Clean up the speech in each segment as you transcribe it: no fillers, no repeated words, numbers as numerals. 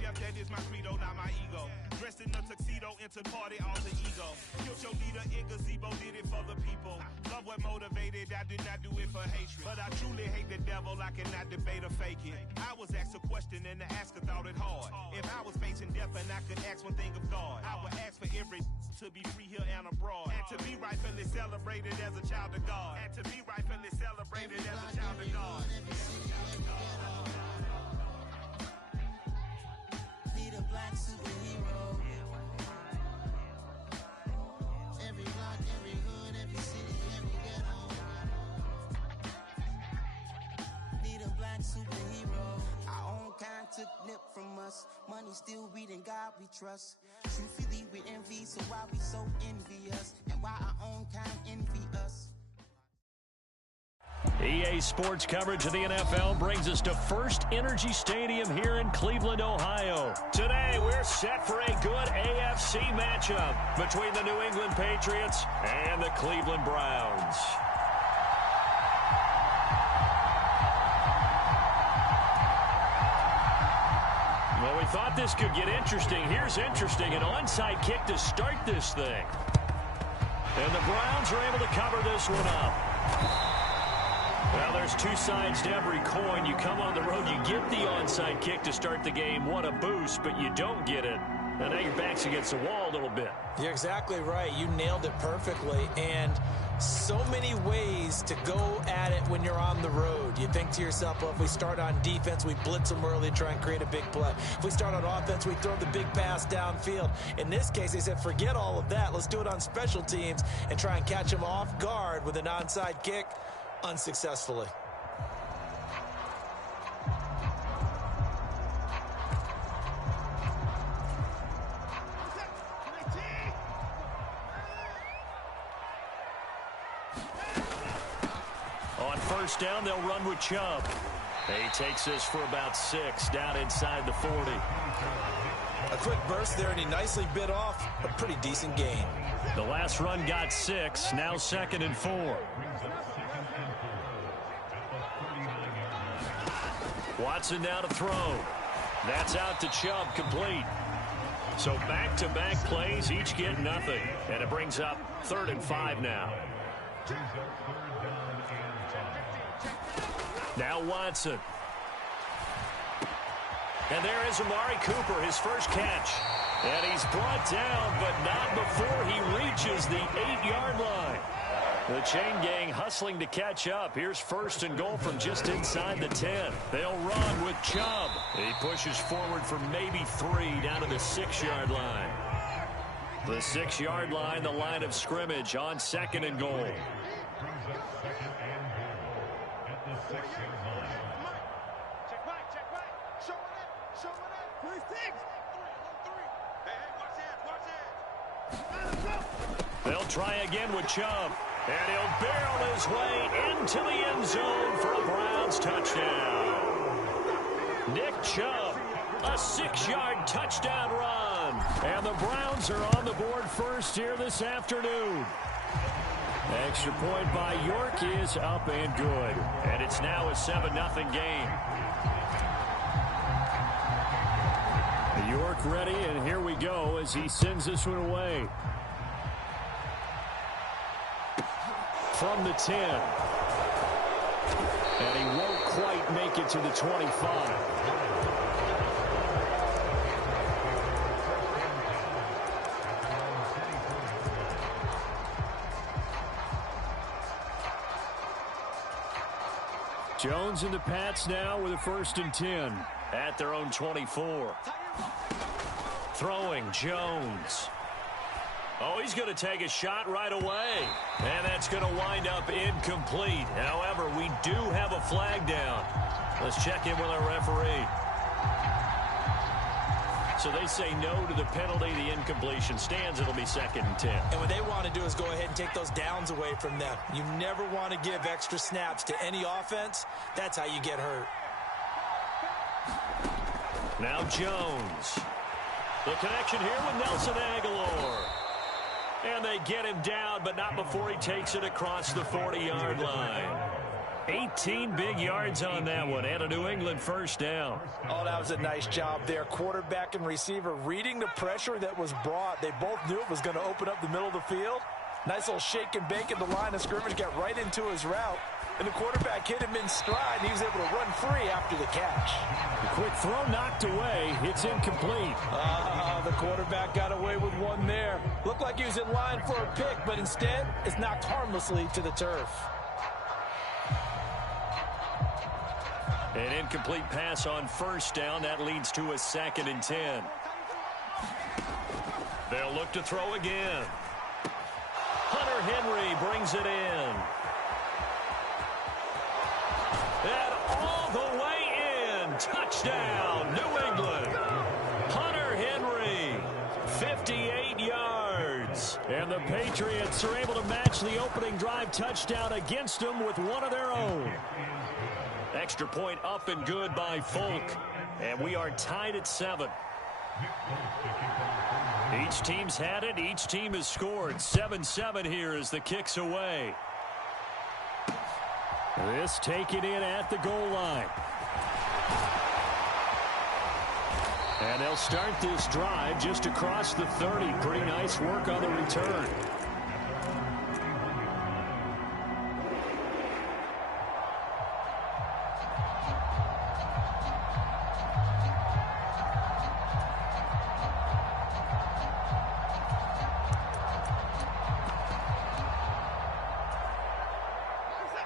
death, that is my credo, not my ego. Dressed in a tuxedo, into party, all the ego. Killed your leader in gazebo, did it for the people. Love what motivated, I did not do it for hatred. But I truly hate the devil, I cannot debate or fake it. I was asked a question and the asker thought it hard. If I was facing death and I could ask one thing of God, I would ask for every to be free here and abroad. And to be rightfully celebrated as a child of God. And to be rightfully celebrated as a child of God. Need a black superhero. Every block, every hood, every city, every ghetto. Need a black superhero. Our own kind took nip from us. Money still reading God we trust. Truthfully we envy, so why we so envious? And why our own kind envy us? EA Sports coverage of the NFL brings us to First Energy Stadium here in Cleveland, Ohio. Today, we're set for a good AFC matchup between the New England Patriots and the Cleveland Browns. Well, we thought this could get interesting. Here's interesting. An onside kick to start this thing. And the Browns are able to cover this one up. Well, there's two sides to every coin. You come on the road, you get the onside kick to start the game. What a boost, but you don't get it. And now your back's against the wall a little bit. You're exactly right. You nailed it perfectly. And so many ways to go at it when you're on the road. You think to yourself, well, if we start on defense, we blitz them early, try and create a big play. If we start on offense, we throw the big pass downfield. In this case, they said, forget all of that. Let's do it on special teams and try and catch them off guard with an onside kick. Unsuccessfully. On first down, they'll run with Chubb. He takes this for about 6 down inside the 40. A quick burst there, and he nicely bit off a pretty decent gain. The last run got 6, now 2nd and 4. Watson now to throw. That's out to Chubb, complete. So back-to-back plays, each get nothing. And it brings up 3rd and 5 now. Now Watson. And there is Amari Cooper, his first catch. And he's brought down, but not before he reaches the 8-yard line. The chain gang hustling to catch up. Here's 1st and goal from just inside the 10. They'll run with Chubb. He pushes forward for maybe 3 down to the 6-yard line. The 6-yard line, the line of scrimmage on 2nd and goal. They'll try again with Chubb. And he'll barrel his way into the end zone for a Browns touchdown. Nick Chubb, a 6-yard touchdown run. And the Browns are on the board first here this afternoon. Extra point by York is up and good. And it's now a 7-0 game. York ready, and here we go as he sends this one away. From the 10. And he won't quite make it to the 25. Jones and the Pats now with a 1st and 10 at their own 24. Throwing Jones. Oh, he's going to take a shot right away. And that's going to wind up incomplete. However, we do have a flag down. Let's check in with our referee. So they say no to the penalty. The incompletion stands. It'll be 2nd and 10. And what they want to do is go ahead and take those downs away from them. You never want to give extra snaps to any offense. That's how you get hurt. Now Jones. The connection here with Nelson Aguilar. And they get him down, but not before he takes it across the 40-yard line. 18 big yards on that one, and a New England first down. Oh, that was a nice job there. Quarterback and receiver reading the pressure that was brought. They both knew it was going to open up the middle of the field. Nice little shake and bake at the line of scrimmage, got right into his route. And the quarterback hit him in stride, and he was able to run free after the catch. The quick throw knocked away. It's incomplete. The quarterback got away with one there. Looked like he was in line for a pick, but instead, it's knocked harmlessly to the turf. An incomplete pass on first down. That leads to a 2nd and 10. They'll look to throw again. Hunter Henry brings it in. And all the way in. Touchdown, New England. Hunter Henry, 58 yards. And the Patriots are able to match the opening drive touchdown against them with one of their own. Extra point up and good by Folk. And we are tied at 7. Each team's had it. Each team has scored. 7-7 here as the kick's away. This taken in at the goal line. And they'll start this drive just across the 30. Pretty nice work on the return.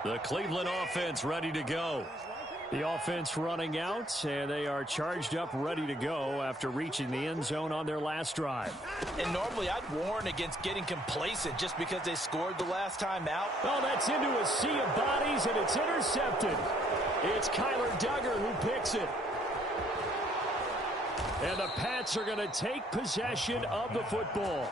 The Cleveland offense ready to go. The offense running out, and they are charged up, ready to go after reaching the end zone on their last drive. And normally I'd warn against getting complacent just because they scored the last time out. Oh, that's into a sea of bodies, and it's intercepted. It's Kyler Duggar who picks it. And the Pats are going to take possession of the football.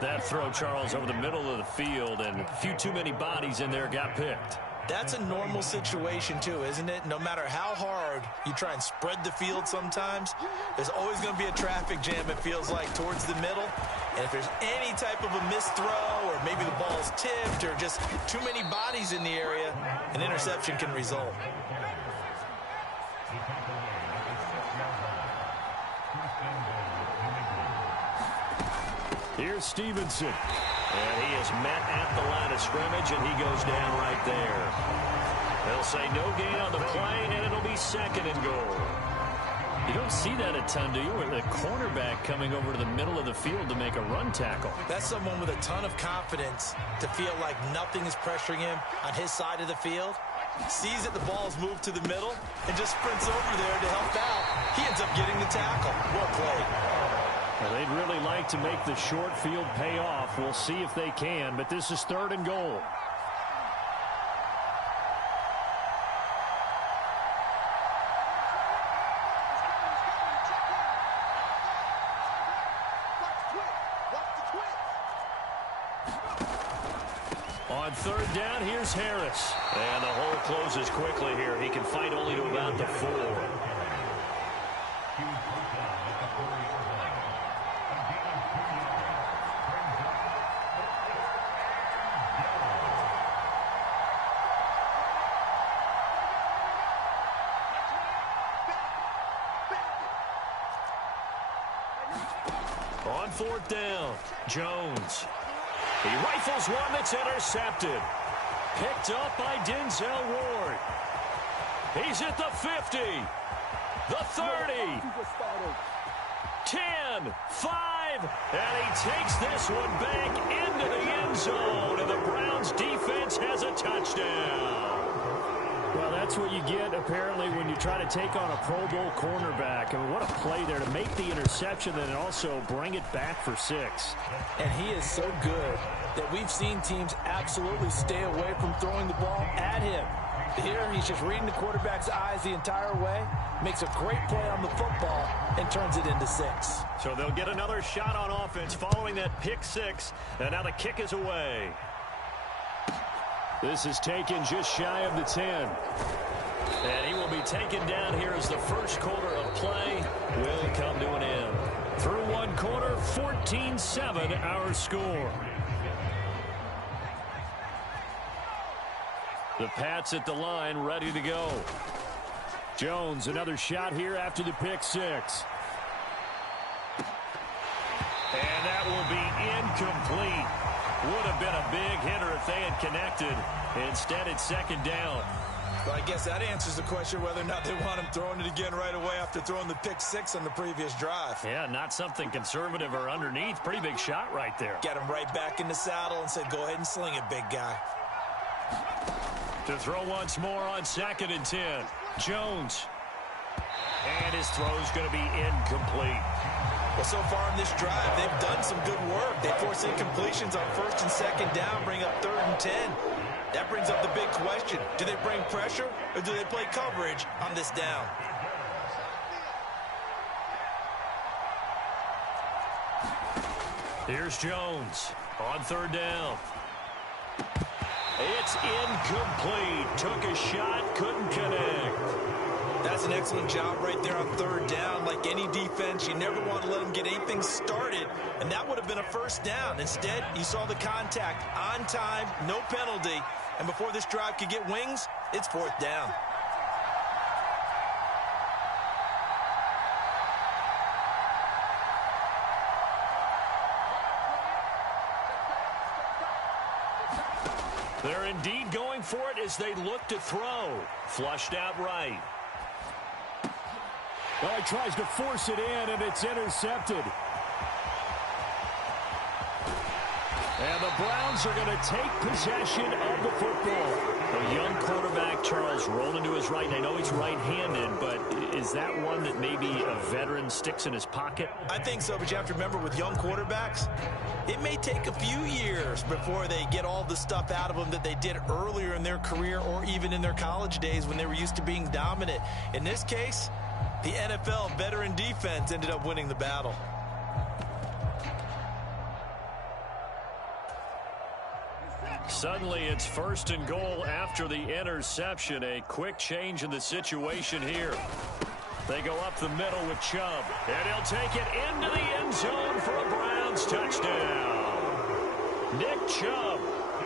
That throw, Charles, over the middle of the field, and a few too many bodies in there got picked. That's a normal situation, too, isn't it? No matter how hard you try and spread the field sometimes, there's always going to be a traffic jam, it feels like, towards the middle. And if there's any type of a missed throw, or maybe the ball's tipped, or just too many bodies in the area, an interception can result. Here's Stevenson. And he is met at the line of scrimmage, and he goes down right there. They'll say no gain on the play, and it'll be 2nd and goal. You don't see that a ton, do you? With a cornerback coming over to the middle of the field to make a run tackle. That's someone with a ton of confidence to feel like nothing is pressuring him on his side of the field. Sees that the ball is moved to the middle and just sprints over there to help out. He ends up getting the tackle. Well played. Well, they'd really like to make the short field pay off. We'll see if they can, but this is 3rd and goal. On 3rd down, here's Harris. And the hole closes quickly here. He can fight only to about the 4. On 4th down, Jones. He rifles one that's intercepted. Picked up by Denzel Ward. He's at the 50, the 30, 10, 5, and he takes this one back into the end zone, and the Browns defense has a touchdown. Well, that's what you get, apparently, when you try to take on a Pro Bowl cornerback. I mean, what a play there to make the interception and also bring it back for 6. And he is so good that we've seen teams absolutely stay away from throwing the ball at him. Here, he's just reading the quarterback's eyes the entire way, makes a great play on the football, and turns it into 6. So they'll get another shot on offense following that pick 6, and now the kick is away. This is taken just shy of the 10. And he will be taken down here as the first quarter of play will come to an end. Through one quarter, 14-7 our score. The Pats at the line, ready to go. Jones, another shot here after the pick six. And that will be incomplete. Would have been a big hitter if they had connected. Instead, it's second down. Well, I guess that answers the question whether or not they want him throwing it again right away after throwing the pick six on the previous drive. Yeah, not something conservative or underneath. Pretty big shot right there. Get him right back in the saddle and said, go ahead and sling it, big guy. To throw once more on 2nd and 10. Jones. And his throw's going to be incomplete. Well, so far in this drive, they've done some good work. They force incompletions on 1st and 2nd down, bring up 3rd and 10. That brings up the big question. Do they bring pressure or do they play coverage on this down? Here's Jones on 3rd down. It's incomplete. Took a shot, couldn't connect. That's an excellent job right there on 3rd down. Like any defense, you never want to let them get anything started, and that would have been a 1st down. Instead, you saw the contact on time, no penalty, and before this drive could get wings, it's 4th down. They're indeed going for it as they look to throw. Flushed out right. Well, he tries to force it in, and it's intercepted. And the Browns are going to take possession of the football. A young quarterback, Charles, rolling to his right. And I know he's right-handed, but is that one that maybe a veteran sticks in his pocket? I think so, but you have to remember with young quarterbacks, it may take a few years before they get all the stuff out of them that they did earlier in their career or even in their college days when they were used to being dominant. In this case, the NFL veteran defense ended up winning the battle. Suddenly, it's 1st and goal after the interception. A quick change in the situation here. They go up the middle with Chubb, and he'll take it into the end zone for a Browns touchdown. Nick Chubb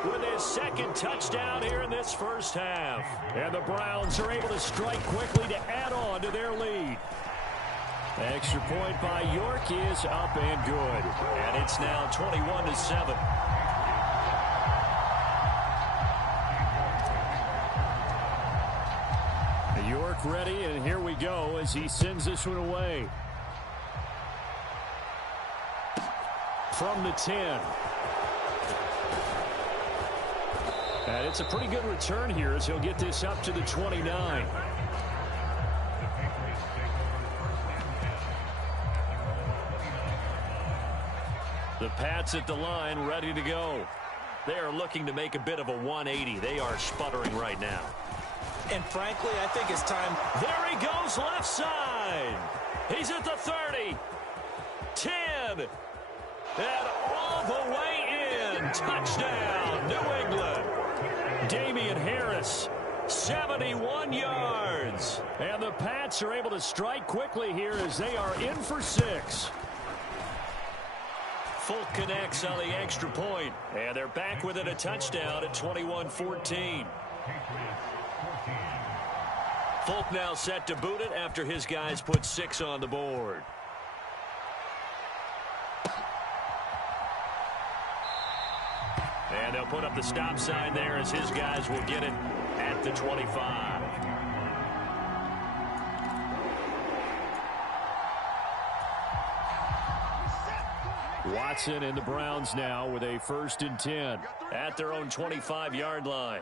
with his 2nd touchdown here in this first half. And the Browns are able to strike quickly to add on to their lead. Extra point by York is up and good. And it's now 21-7. York ready, and here we go as he sends this one away. From the 10. And it's a pretty good return here as he'll get this up to the 29. The Pats at the line, ready to go. They are looking to make a bit of a 180. They are sputtering right now. And frankly, I think it's time. There he goes, left side. He's at the 30. 10. And all the way in. Touchdown, New England. Damian Harris, 71 yards. And the Pats are able to strike quickly here as they are in for 6. Folk connects on the extra point. And they're back within a touchdown at 21-14. Folk now set to boot it after his guys put 6 on the board. And they'll put up the stop sign there as his guys will get it at the 25. Watson and the Browns now with a 1st and 10 at their own 25-yard line.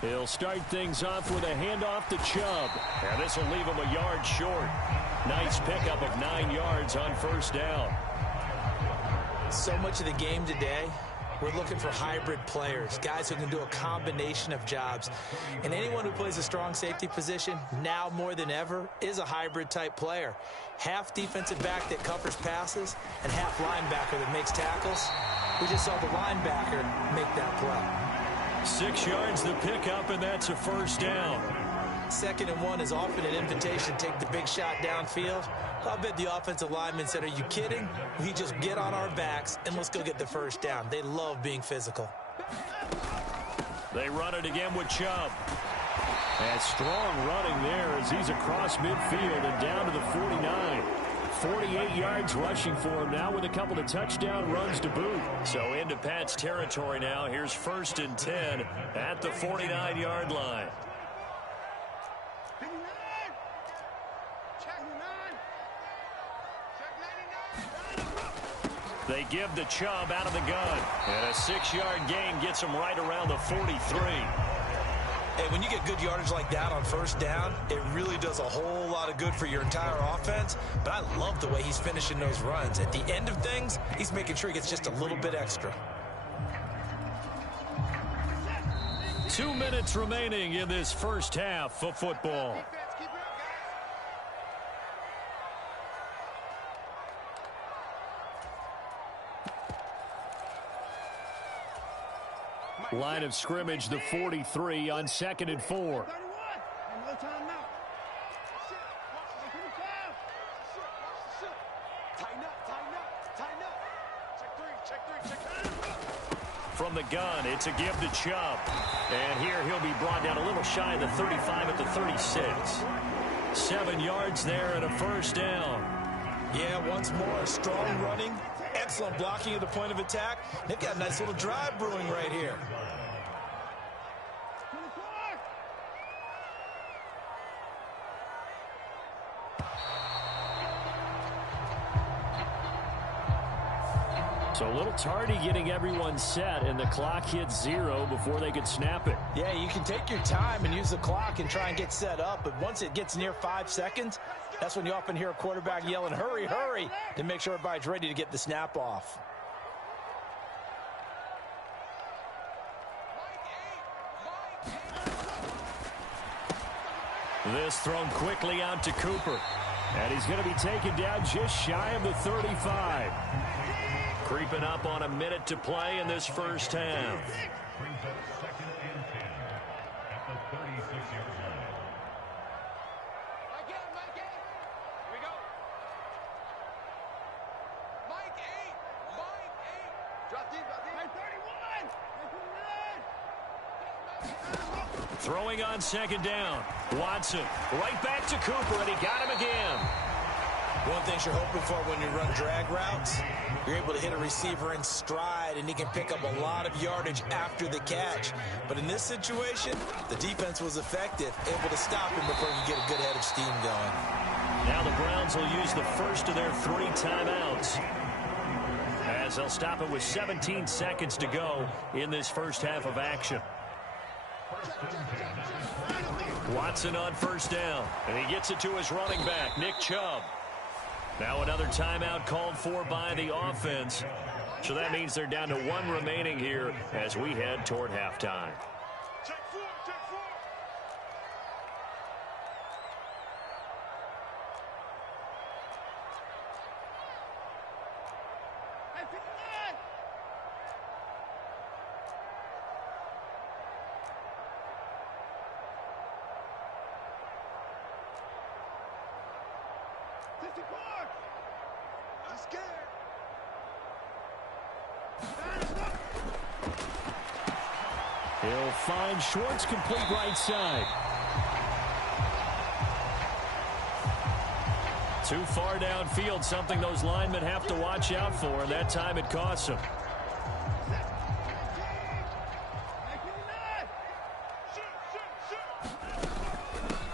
He'll start things off with a handoff to Chubb. And this will leave him a yard short. Nice pickup of 9 yards on 1st down. So much of the game today, we're looking for hybrid players, guys who can do a combination of jobs. And anyone who plays a strong safety position, now more than ever, is a hybrid type player. Half defensive back that covers passes and half linebacker that makes tackles. We just saw the linebacker make that play. 6 yards the pickup, and that's a 1st down. 2nd and 1 is often an invitation to take the big shot downfield. I bet the offensive lineman said, are you kidding? We just get on our backs and let's go get the 1st down. They love being physical. They run it again with Chubb. And strong running there as he's across midfield and down to the 49. 48 yards rushing for him now with a couple of touchdown runs to boot. So into Pat's territory now. Here's 1st and 10 at the 49-yard line. They give the Chubb out of the gun. And a 6-yard gain gets him right around the 43. Hey, when you get good yardage like that on 1st down, it really does a whole lot of good for your entire offense. But I love the way he's finishing those runs. At the end of things, he's making sure he gets just a little bit extra. 2 minutes remaining in this first half of football. Line of scrimmage, the 43 on 2nd and 4. From the gun, it's a give to Chubb. And here he'll be brought down a little shy of the 35 at the 36. 7 yards there and a 1st down. Yeah, once more, strong running. Excellent blocking at the point of attack. They've got a nice little drive brewing right here. So a little tardy getting everyone set, and the clock hits 0 before they could snap it. Yeah, you can take your time and use the clock and try and get set up, but once it gets near 5 seconds, that's when you often hear a quarterback yelling, hurry, hurry, to make sure everybody's ready to get the snap off. This thrown quickly out to Cooper. And he's going to be taken down just shy of the 35. Creeping up on a minute to play in this first half. Throwing on 2nd down. Watson right back to Cooper, and he got him again. One thing you're hoping for when you run drag routes, you're able to hit a receiver in stride, and he can pick up a lot of yardage after the catch. But in this situation, the defense was effective, able to stop him before he could get a good head of steam going. Now the Browns will use the first of their 3 timeouts, as they'll stop it with 17 seconds to go in this first half of action. Watson on 1st down, and he gets it to his running back, Nick Chubb. Now another timeout called for by the offense. So that means they're down to 1 remaining here as we head toward halftime. He'll find Schwartz, complete right side. Too far downfield, something those linemen have to watch out for, and that time it costs them.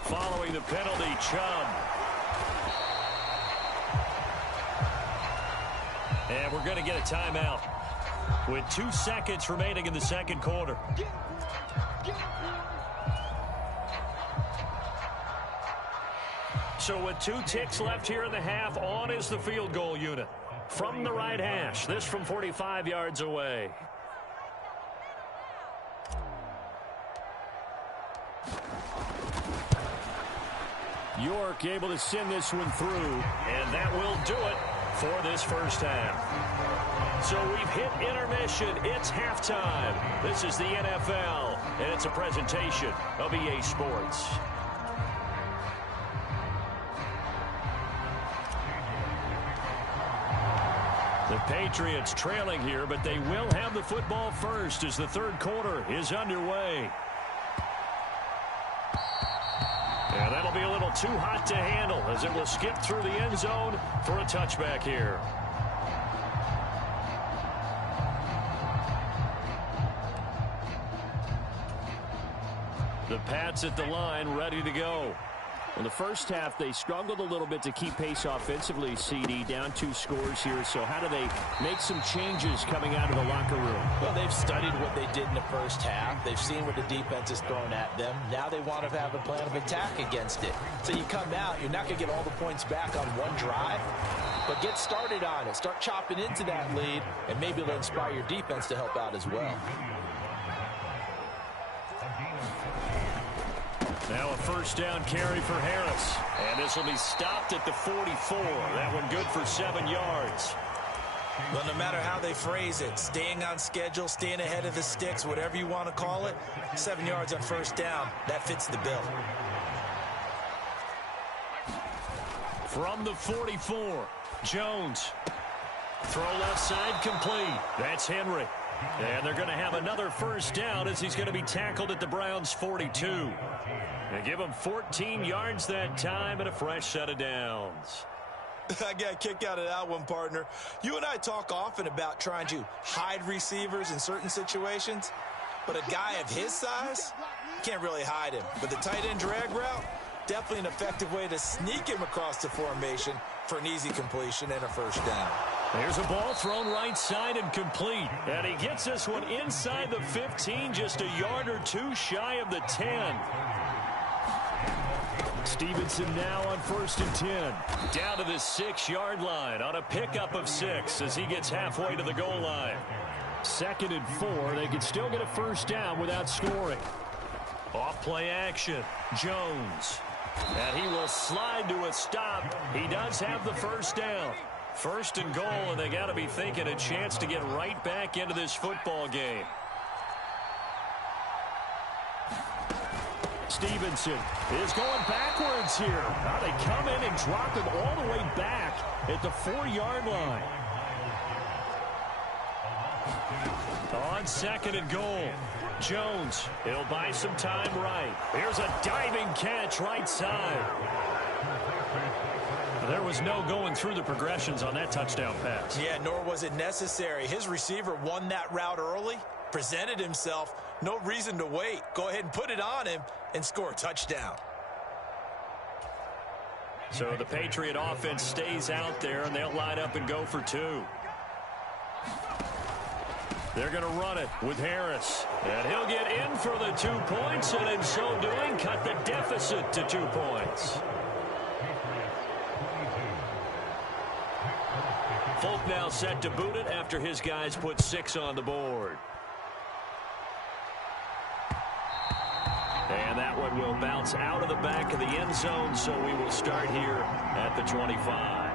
Following the penalty, Chubb. And we're going to get a timeout with 2 seconds remaining in the second quarter. So with 2 ticks left here in the half, on is the field goal unit. From the right hash, this from 45 yards away. York able to send this one through, and that will do it for this first half. So we've hit intermission. It's halftime. This is the NFL, and it's a presentation of EA Sports. The Patriots trailing here, but they will have the football first as the third quarter is underway. And that'll be a little too hot to handle as it will skip through the end zone for a touchback here. The Pats at the line, ready to go. In the first half, they struggled a little bit to keep pace offensively, CD, down 2 scores here. So how do they make some changes coming out of the locker room? Well, they've studied what they did in the first half. They've seen what the defense has thrown at them. Now they want to have a plan of attack against it. So you come out, you're not going to get all the points back on one drive, but get started on it. Start chopping into that lead, and maybe it'll inspire your defense to help out as well. Now a first down carry for Harris. And this will be stopped at the 44. That one good for 7 yards. Well, no matter how they phrase it, staying on schedule, staying ahead of the sticks, whatever you want to call it, 7 yards on first down, that fits the bill. From the 44, Jones. Throw left side complete. That's Henry. And they're going to have another first down as he's going to be tackled at the Browns' 42. They give him 14 yards that time and a fresh set of downs. I got a kick out of that one, partner. You and I talk often about trying to hide receivers in certain situations, but a guy of his size can't really hide him. But the tight end drag route, definitely an effective way to sneak him across the formation for an easy completion and a first down. There's a ball thrown right side and complete. And he gets this one inside the 15, just a yard or two shy of the 10. Stevenson now on 1st and 10. Down to the 6-yard line on a pickup of 6 as he gets halfway to the goal line. 2nd and 4. They can still get a first down without scoring. Off play action. Jones. And he will slide to a stop. He does have the first down. 1st and goal, and they got to be thinking a chance to get right back into this football game. Stevenson is going backwards here. Now they come in and drop him all the way back at the 4-yard line. On 2nd and goal, Jones. He'll buy some time right. Here's a diving catch right side. There was no going through the progressions on that touchdown pass. Yeah, nor was it necessary. His receiver won that route early, presented himself. No reason to wait. Go ahead and put it on him and score a touchdown. So the Patriot offense stays out there, and they'll line up and go for 2. They're going to run it with Harris. And he'll get in for the 2 points, and in so doing, cut the deficit to 2 points. Folk now set to boot it after his guys put 6 on the board. And that one will bounce out of the back of the end zone, so we will start here at the 25.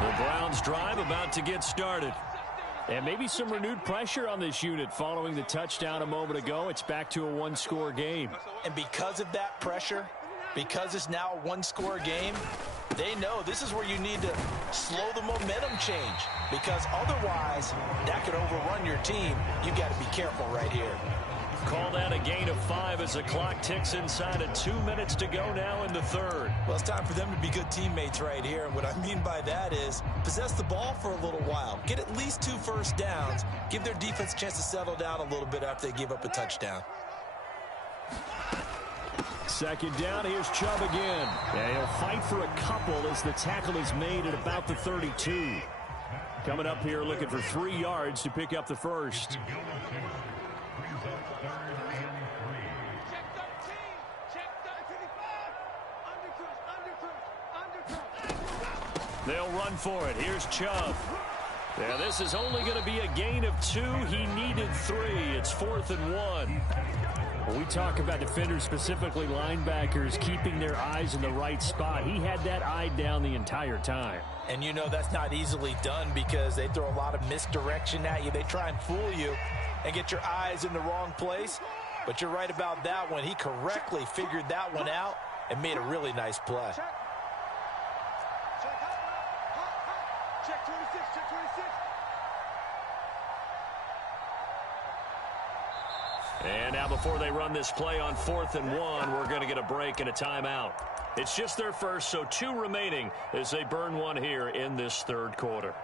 The Browns drive about to get started. And maybe some renewed pressure on this unit following the touchdown a moment ago. It's back to a 1-score game. And because of that pressure, because it's now a 1-score game, they know this is where you need to slow the momentum change, because otherwise that could overrun your team. You've got to be careful right here. Call that a gain of 5 as the clock ticks inside of 2 minutes to go now in the 3rd. Well, it's time for them to be good teammates right here. And what I mean by that is possess the ball for a little while. Get at least 2 first downs. Give their defense a chance to settle down a little bit after they give up a touchdown. 2nd down, here's Chubb again. And he'll fight for a couple as the tackle is made at about the 32. Coming up here looking for 3 yards to pick up the first. They'll run for it. Here's Chubb. Yeah, this is only going to be a gain of 2. He needed 3. It's 4th and 1. When we talk about defenders, specifically linebackers, keeping their eyes in the right spot, he had that eye down the entire time. And you know that's not easily done because they throw a lot of misdirection at you. They try and fool you and get your eyes in the wrong place. But you're right about that one. He correctly figured that one out and made a really nice play. Check 26, check 26. And now before they run this play on 4th and 1, we're going to get a break and a timeout. It's just their first, so 2 remaining as they burn one here in this third quarter.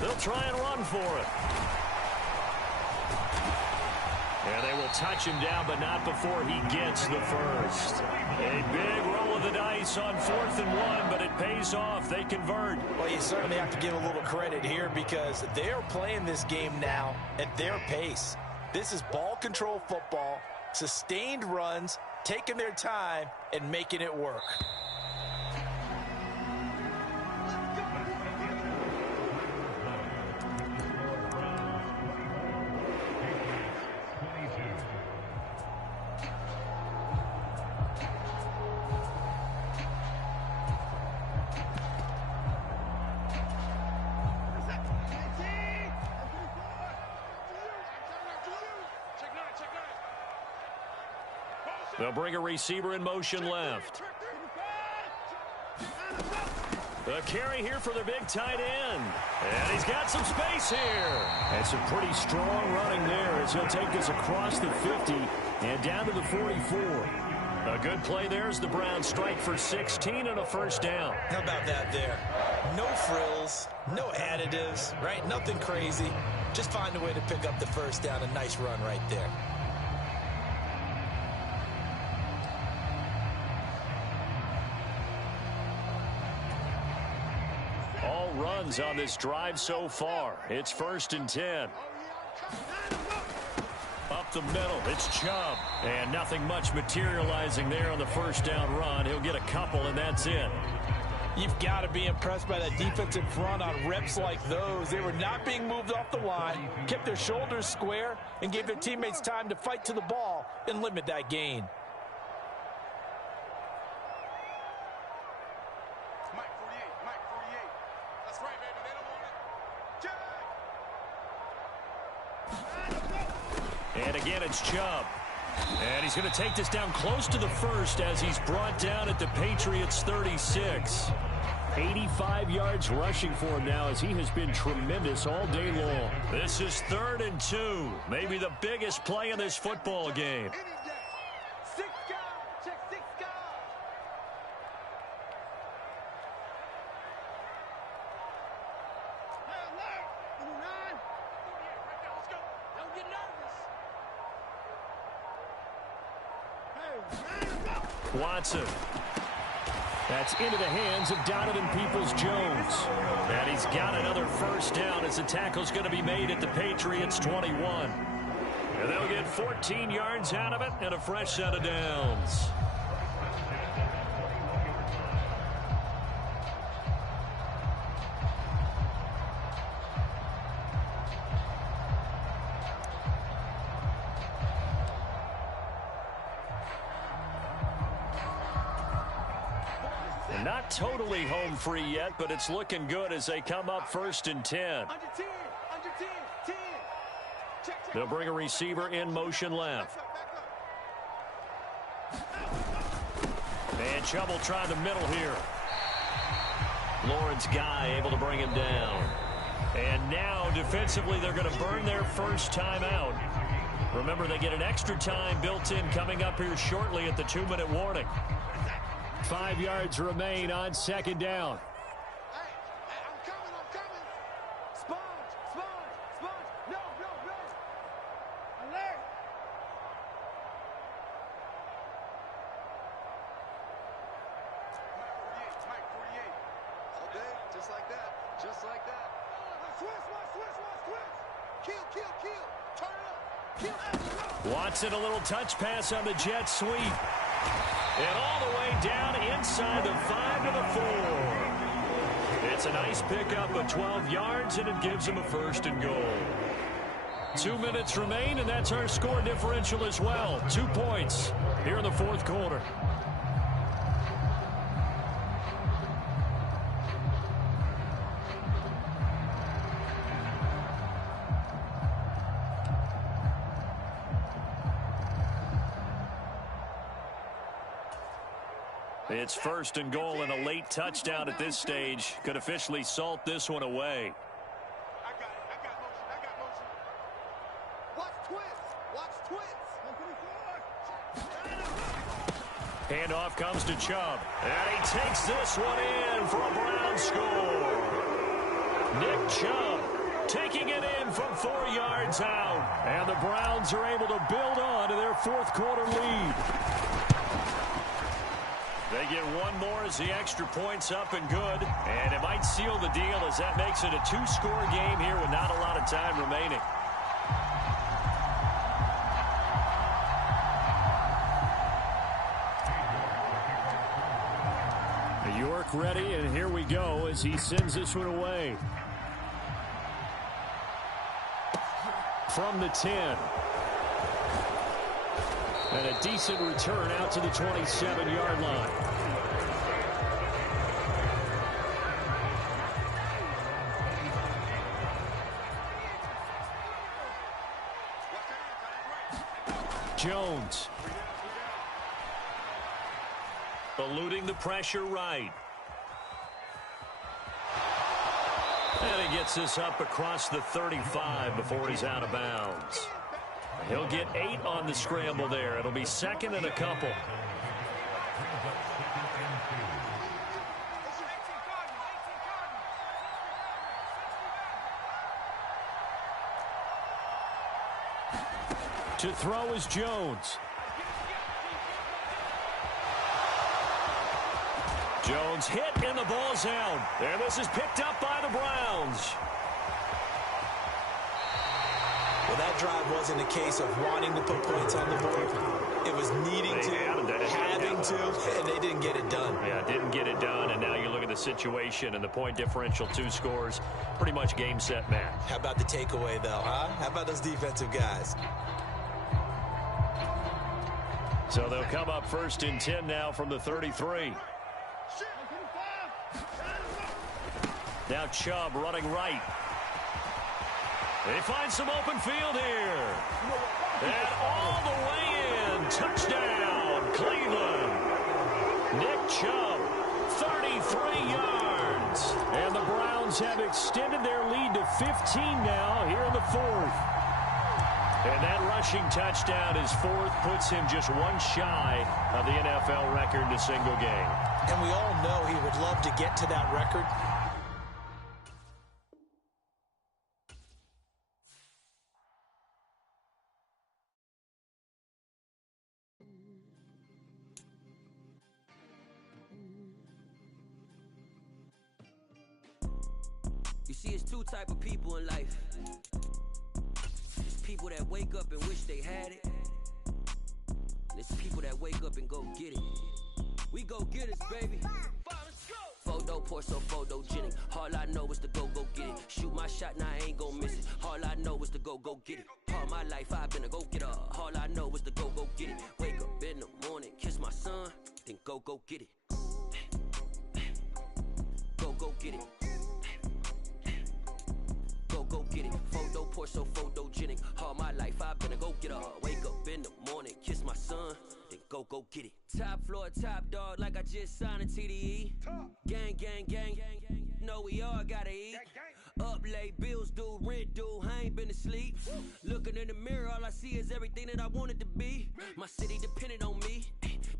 They'll try and run for it. And they will touch him down, but not before he gets the first. A big roll of the dice on 4th and 1, but it pays off. They convert. Well, you certainly have to give a little credit here because they're playing this game now at their pace. This is ball control football, sustained runs, taking their time, and making it work. They'll bring a receiver in motion left. The carry here for their big tight end. And he's got some space here. And some pretty strong running there as he'll take this across the 50 and down to the 44. A good play there as the Browns strike for 16 and a first down. How about that there? No frills, no additives, right? Nothing crazy. Just find a way to pick up the first down. A nice run right there. Runs on this drive so far. It's 1st and 10. Up the middle, it's Chubb. And nothing much materializing there on the first down run. He'll get a couple, and that's it. You've got to be impressed by that defensive front on reps like those. They were not being moved off the line, kept their shoulders square, and gave their teammates time to fight to the ball and limit that gain. And again, it's Chubb. And he's going to take this down close to the first as he's brought down at the Patriots' 36. 85 yards rushing for him now as he has been tremendous all day long. This is 3rd and 2. Maybe the biggest play in this football game. Watson. That's into the hands of Donovan Peoples-Jones. And he's got another first down as the tackle's going to be made at the Patriots' 21. And they'll get 14 yards out of it and a fresh set of downs. Not totally home free yet, but it's looking good as they come up 1st and 10. They'll bring a receiver in motion left. And Chubb will try the middle here. Lawrence Guy able to bring him down. And now defensively they're going to burn their first time out. Remember, they get an extra time built in coming up here shortly at the 2-minute warning. 5 yards remain on 2nd down. Hey, I'm coming. Sponge. No. Alert. Mike 48. All day, just like that. Switch. Kill. Turn it up. Kill. Watson, a little touch pass on the jet sweep. And all the way down inside the 5 to the 4. It's a nice pickup of 12 yards, and it gives him a 1st and goal. 2 minutes remain, and that's our score differential as well. 2 points here in the 4th quarter. It's 1st and goal, and a late touchdown at this stage could officially salt this one away. I got motion. Watch twins. Handoff comes to Chubb, and he takes this one in for a Brown score. Nick Chubb taking it in from 4 yards out, and the Browns are able to build on to their 4th quarter lead. They get one more as the extra point's up and good, and it might seal the deal as that makes it a 2-score game here with not a lot of time remaining. York ready, and here we go as he sends this one away. From the 10. And a decent return out to the 27-yard line. Jones. Eluding the pressure right. And he gets this up across the 35 before he's out of bounds. He'll get 8 on the scramble there. It'll be 2nd and a couple. To throw is Jones. Jones hit and the ball's out. And this is picked up by the Browns. Well, that drive wasn't a case of wanting to put points on the board. It was needing to, having to, and they didn't get it done. Yeah, didn't get it done, and now you look at the situation and the point differential, 2 scores, pretty much game, set, match. How about the takeaway, though, huh? How about those defensive guys? So they'll come up 1st and 10 now from the 33. Now Chubb running right. They find some open field here. And all the way in. Touchdown, Cleveland. Nick Chubb, 33 yards. And the Browns have extended their lead to 15 now here in the 4th. And that rushing touchdown, his 4th, puts him just 1 shy of the NFL record in a single game. And we all know he would love to get to that record. You see, it's 2 type of people in life. There's people that wake up and wish they had it. And there's people that wake up and go get it. We go get it, baby. Photo poor, so photogenic. All I know is to go get it. Shoot my shot, now I ain't gon' miss it. All I know is to go get it. All my life I've been a go-getter. All I know is to go get it. Wake up in the morning, kiss my son, then go get it. Go get it. Go get it. Photo poor, so photogenic. All my life I've been a go-getter. Wake up in the morning, kiss my son, then go get it. Top floor, top dog, like I just signed a TDE. Gang, gang, gang, gang. Know we all gotta eat. Up late, bills due, rent due, I ain't been asleep. Looking in the mirror, all I see is everything that I wanted to be. My city depended on me,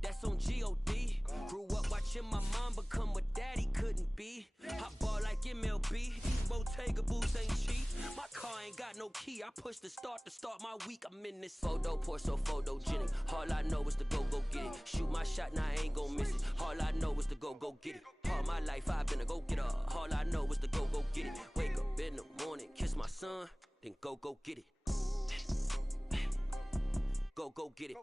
that's on G.O.D. Grew up watching my mom become what daddy couldn't be. I ball like MLB, these Bottega boots ain't cheap. My car ain't got no key, I push the start my week. I'm in this photo poor, so photogenic. All I know is to go get it. Shoot my shot, now I ain't gon' miss it. All I know is to go get it. All my life I've been a go-getter. All I know is to go get it. Wake up in the morning, kiss my son, then go get it. Go get it.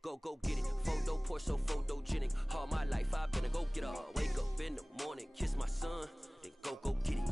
Go get it. Photo, Porsche, photogenic. All my life I've been a go-getter. Wake up in the morning, kiss my son, then go get it.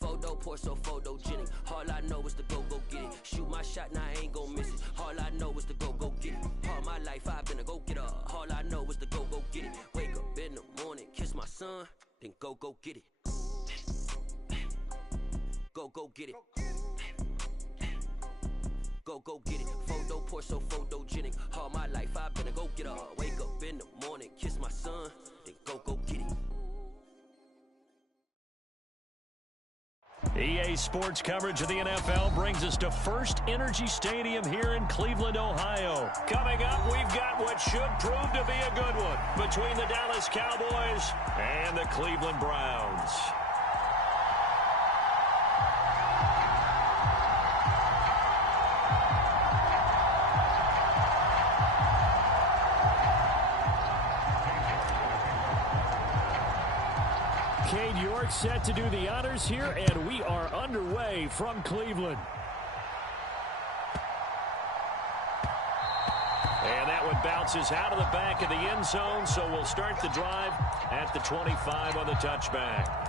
Photo, Porsche, photogenic. All I know is to go get it. Shoot my shot, now I ain't gon' miss it. All I know is to go get it. All my life I've been a go-getter. All I know is to go get it. Wake up in the morning, kiss my son, then go get it. Go get it. Go get it. Photo, Porsche, photogenic. All my life I've been a go-getter. Wake up in the morning, kiss my son, then go get it. EA Sports coverage of the NFL brings us to First Energy Stadium here in Cleveland, Ohio. Coming up, we've got what should prove to be a good one between the Dallas Cowboys and the Cleveland Browns. Cade York set to do the honors here, and we are underway from Cleveland. And that one bounces out of the back of the end zone, so we'll start the drive at the 25 on the touchback.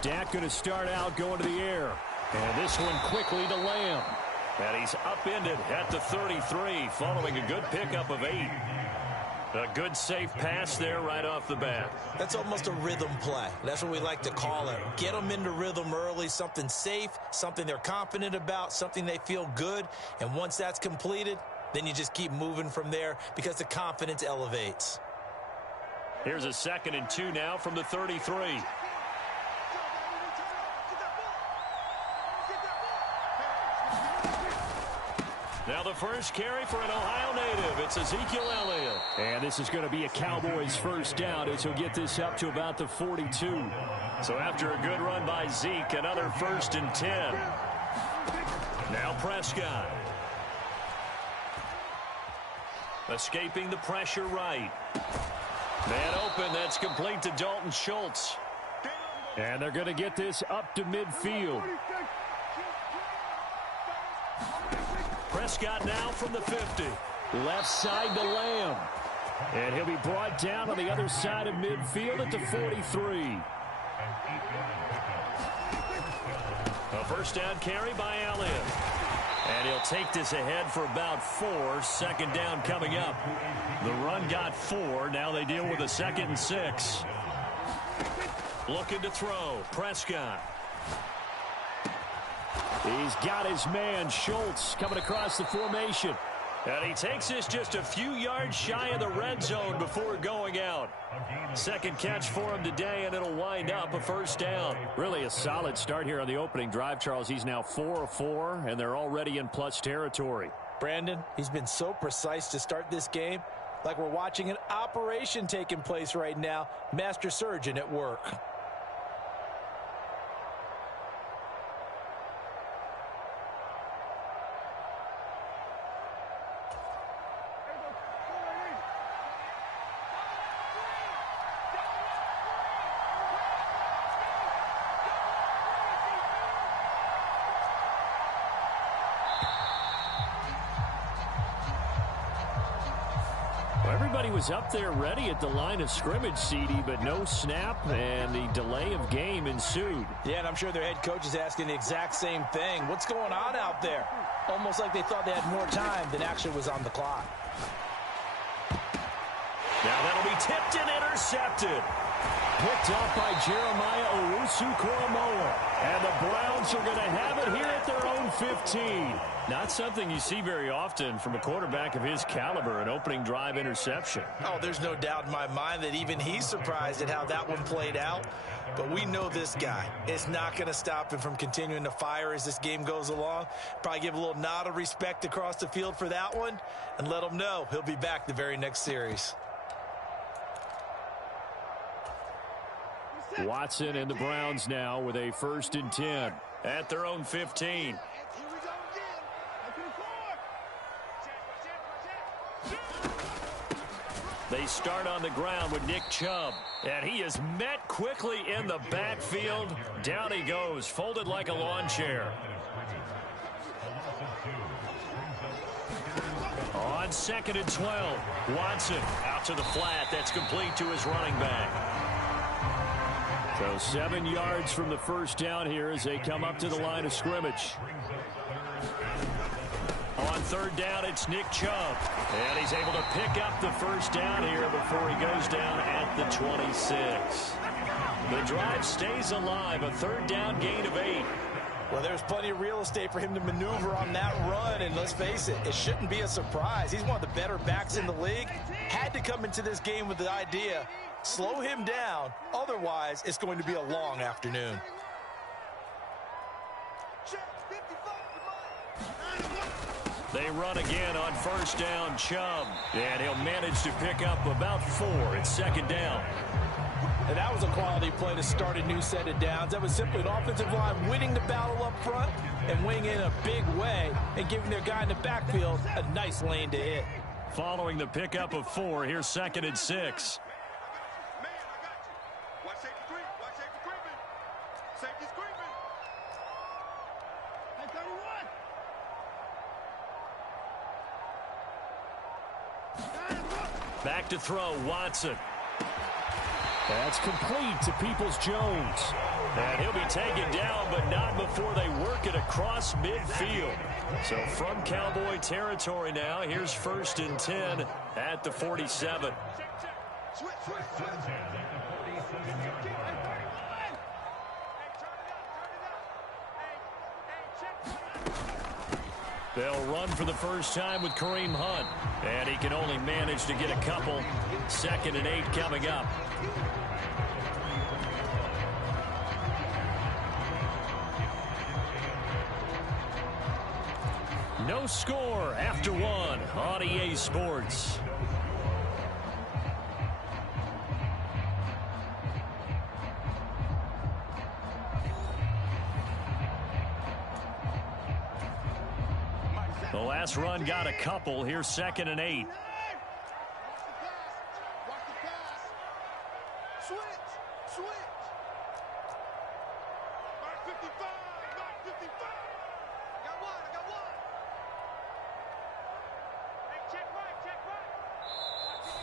Dak going to start out going to the air. And this one quickly to Lamb. And he's upended at the 33 following a good pickup of 8. A good safe pass there right off the bat. That's almost a rhythm play. That's what we like to call it. Get them into rhythm early, something safe, something they're confident about, something they feel good. And once that's completed, then you just keep moving from there because the confidence elevates. Here's a 2nd and 2 now from the 33. Now the first carry for an Ohio native. It's Ezekiel Elliott. And this is going to be a Cowboys first down as he'll get this up to about the 42. So after a good run by Zeke, another 1st and 10. Now Prescott. Escaping the pressure right. Man open. That's complete to Dalton Schultz. And they're going to get this up to midfield. Prescott now from the 50. Left side to Lamb. And he'll be brought down on the other side of midfield at the 43. A first down carry by Elliott. And he'll take this ahead for about 4. 2nd down coming up. The run got 4. Now they deal with a 2nd and 6. Looking to throw. Prescott. He's got his man, Schultz, coming across the formation. And he takes this just a few yards shy of the red zone before going out. 2nd catch for him today, and it'll wind up a first down. Really a solid start here on the opening drive, Charles. He's now 4 of 4, and they're already in plus territory. Brandon, he's been so precise to start this game, like we're watching an operation taking place right now. Master surgeon at work. Everybody was up there ready at the line of scrimmage, CD, but no snap, and the delay of game ensued. Yeah, and I'm sure their head coach is asking the exact same thing. What's going on out there? Almost like they thought they had more time than actually was on the clock. Now that'll be tipped and intercepted. Picked off by Jeremiah Owusu-Koramoah. And the Browns are going to have it here at their own 15. Not something you see very often from a quarterback of his caliber, an opening drive interception. Oh, there's no doubt in my mind that even he's surprised at how that one played out. But we know this guy. It's not going to stop him from continuing to fire as this game goes along. Probably give a little nod of respect across the field for that one and let him know he'll be back the very next series. Watson and the Browns now with a 1st and 10 at their own 15. They start on the ground with Nick Chubb, and he is met quickly in the backfield. Down he goes, folded like a lawn chair. On 2nd and 12, Watson out to the flat. That's complete to his running back. So 7 yards from the first down here as they come up to the line of scrimmage. On 3rd down, it's Nick Chubb. And he's able to pick up the first down here before he goes down at the 26. The drive stays alive, a 3rd down gain of 8. Well, there's plenty of real estate for him to maneuver on that run, and let's face it, it shouldn't be a surprise. He's one of the better backs in the league. Had to come into this game with the idea, slow him down, otherwise it's going to be a long afternoon. They run again on 1st down, Chubb, and he'll manage to pick up about 4. It's 2nd down. And that was a quality play to start a new set of downs. That was simply an offensive line winning the battle up front and winning in a big way and giving their guy in the backfield a nice lane to hit. Following the pickup of 4, here's 2nd and 6. Back to throw, Watson. That's complete to Peoples-Jones. And he'll be taken down, but not before they work it across midfield. So from Cowboy territory now, here's 1st and 10 at the 47. They'll run for the first time with Kareem Hunt. And he can only manage to get a couple. 2nd and 8 coming up. No score after 1 on EA Sports. The last run got a couple. Here's 2nd and 8.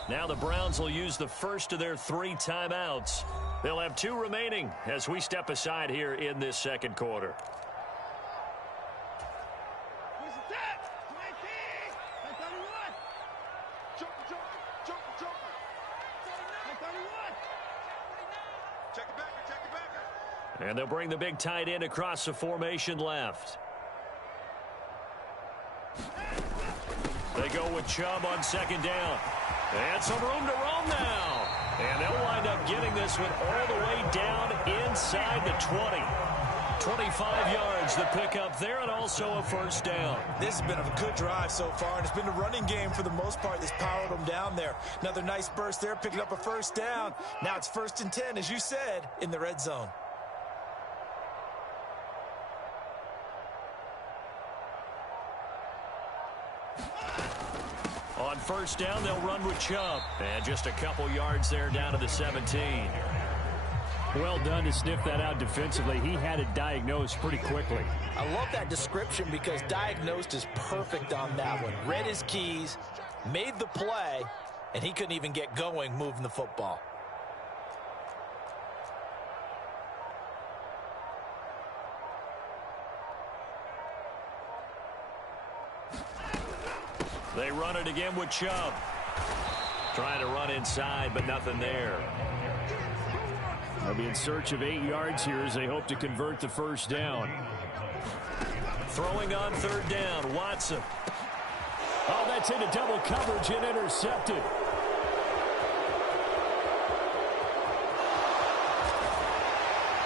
Now the Browns will use the first of their 3 timeouts. They'll have 2 remaining as we step aside here in this 2nd quarter. And they'll bring the big tight end across the formation left. They go with Chubb on 2nd down. And some room to roam now. And they'll wind up getting this one all the way down inside the 20. 25 yards, the pickup there, and also a 1st down. This has been a good drive so far, and it's been the running game for the most part that's powered them down there. Another nice burst there, picking up a 1st down. Now it's 1st and 10, as you said, in the red zone. On 1st down, they'll run with Chubb. And just a couple yards there down to the 17. Well done to sniff that out defensively. He had it diagnosed pretty quickly. I love that description because diagnosed is perfect on that one. Read his keys, made the play, and he couldn't even get going moving the football. They run it again with Chubb. Trying to run inside, but nothing there. They'll be in search of 8 yards here as they hope to convert the first down. Throwing on third down, Watson. Oh, that's into double coverage and intercepted.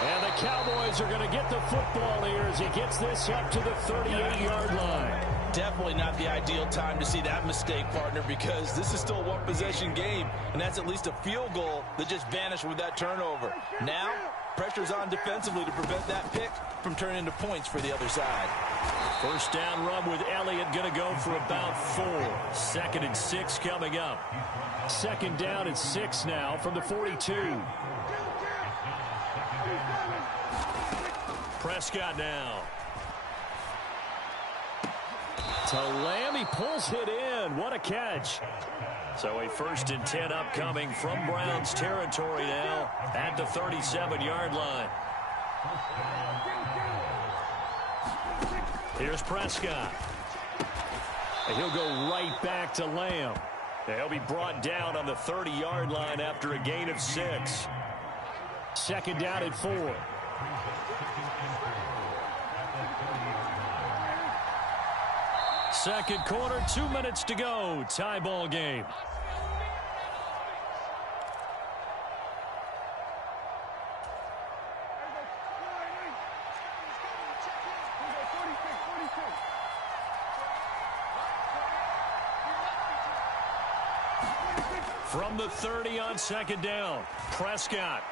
And the Cowboys are going to get the football here as he gets this up to the 38-yard line. Definitely not the ideal time to see that mistake, partner, because this is still a one-possession game, and that's at least a field goal that just vanished with that turnover. Now, pressure's on defensively to prevent that pick from turning into points for the other side. First down run with Elliott going to go for about 4. 2nd and 6 coming up. 2nd down and 6 now from the 42. Prescott now. To Lamb, he pulls it in. What a catch. So a 1st and 10 upcoming from Browns territory now at the 37-yard line. Here's Prescott. And he'll go right back to Lamb. He'll be brought down on the 30-yard line after a gain of 6. 2nd down and 4. Second quarter, 2 minutes to go. Tie ball game. From the 30 on 2nd down, Prescott.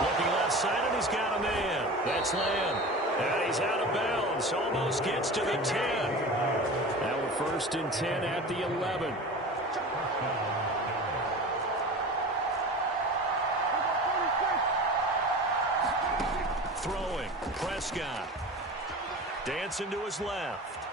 Looking left side, and he's got a man. That's Lamb. And he's out of bounds. Almost gets to the 10. Now we're 1st and 10 at the 11. Throwing. Prescott. Dancing to his left.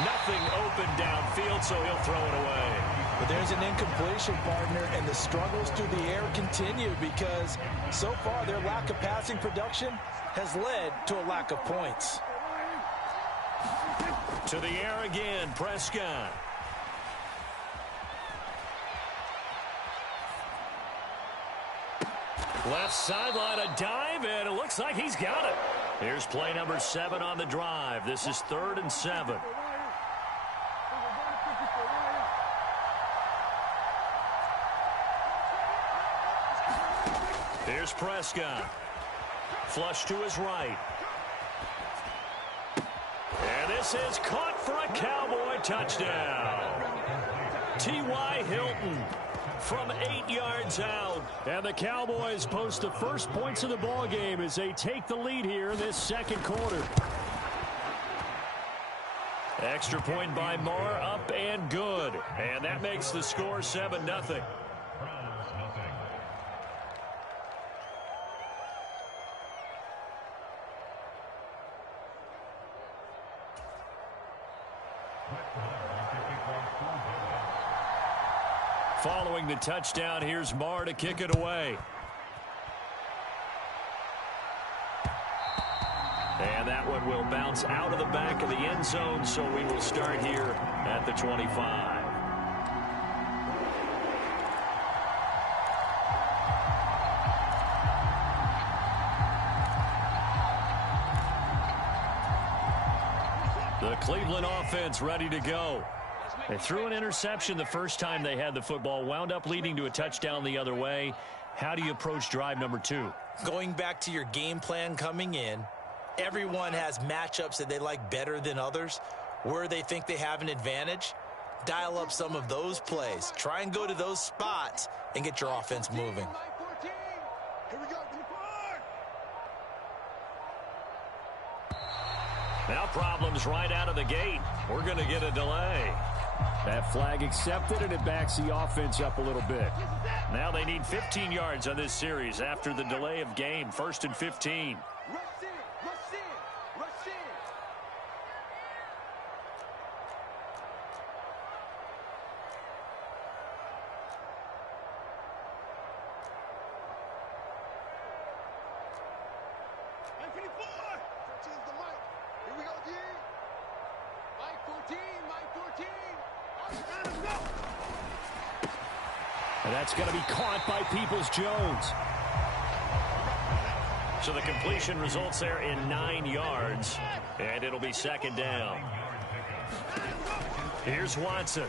Nothing open downfield, so he'll throw it away. But there's an incompletion, partner, and the struggles through the air continue because so far their lack of passing production has led to a lack of points. To the air again, Prescott. Left sideline, a dive, and it looks like he's got it. Here's play number 7 on the drive. This is 3rd and 7. Here's Prescott. Flush to his right. And this is caught for a Cowboy touchdown. T.Y. Hilton from 8 yards out. And the Cowboys post the first points of the ball game as they take the lead here in this 2nd quarter. Extra point by Marr, up and good. And that makes the score 7-0. Following the touchdown, here's Marr to kick it away. And that one will bounce out of the back of the end zone, so we will start here at the 25. The Cleveland offense ready to go. They threw an interception the first time they had the football, wound up leading to a touchdown the other way. How do you approach drive number 2? Going back to your game plan coming in, everyone has matchups that they like better than others. Where they think they have an advantage, dial up some of those plays. Try and go to those spots and get your offense moving. Here we go. Now problems right out of the gate. We're going to get a delay. That flag accepted, and it backs the offense up a little bit. Now they need 15 yards on this series after the delay of game. 1st and 15. And that's going to be caught by Peoples-Jones. So the completion results there in 9 yards, and it'll be second down. Here's Watson.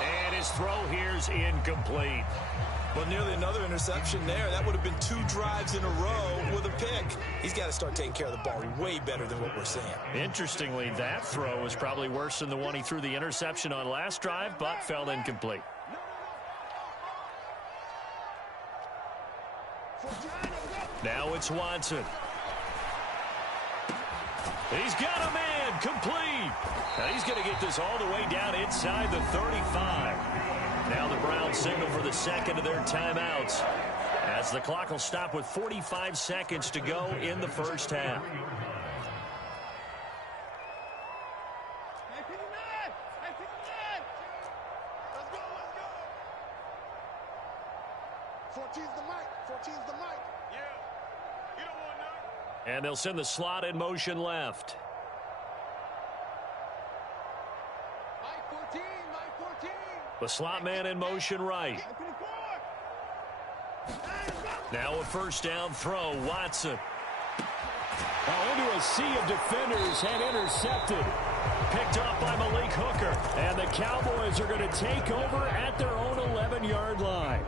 And his throw here's incomplete. Well, nearly another interception there. That would have been 2 drives in a row with a pick. He's got to start taking care of the ball way better than what we're seeing. Interestingly, that throw was probably worse than the one he threw the interception on last drive, but fell incomplete. Now it's Watson. He's got a man, complete. Now he's going to get this all the way down inside the 35. Now the Browns signal for the second of their timeouts, as the clock will stop with 45 seconds to go in the first half. And they'll send the slot in motion left. The slot man in motion right. Now a first down throw, Watson. Into a sea of defenders and intercepted. Picked off by Malik Hooker. And the Cowboys are going to take over at their own 11-yard line.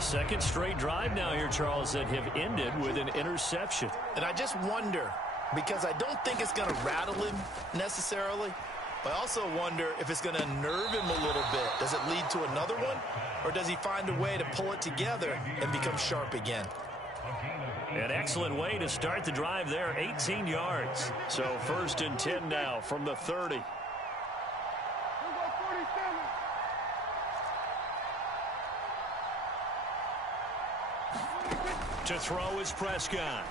Second straight drive now here, Charles, that have ended with an interception. And I just wonder, because I don't think it's going to rattle him necessarily, but I also wonder if it's going to nerve him a little bit. Does it lead to another one? Or does he find a way to pull it together and become sharp again? An excellent way to start the drive there, 18 yards. So first and 10 now from the 30. To throw is Prescott.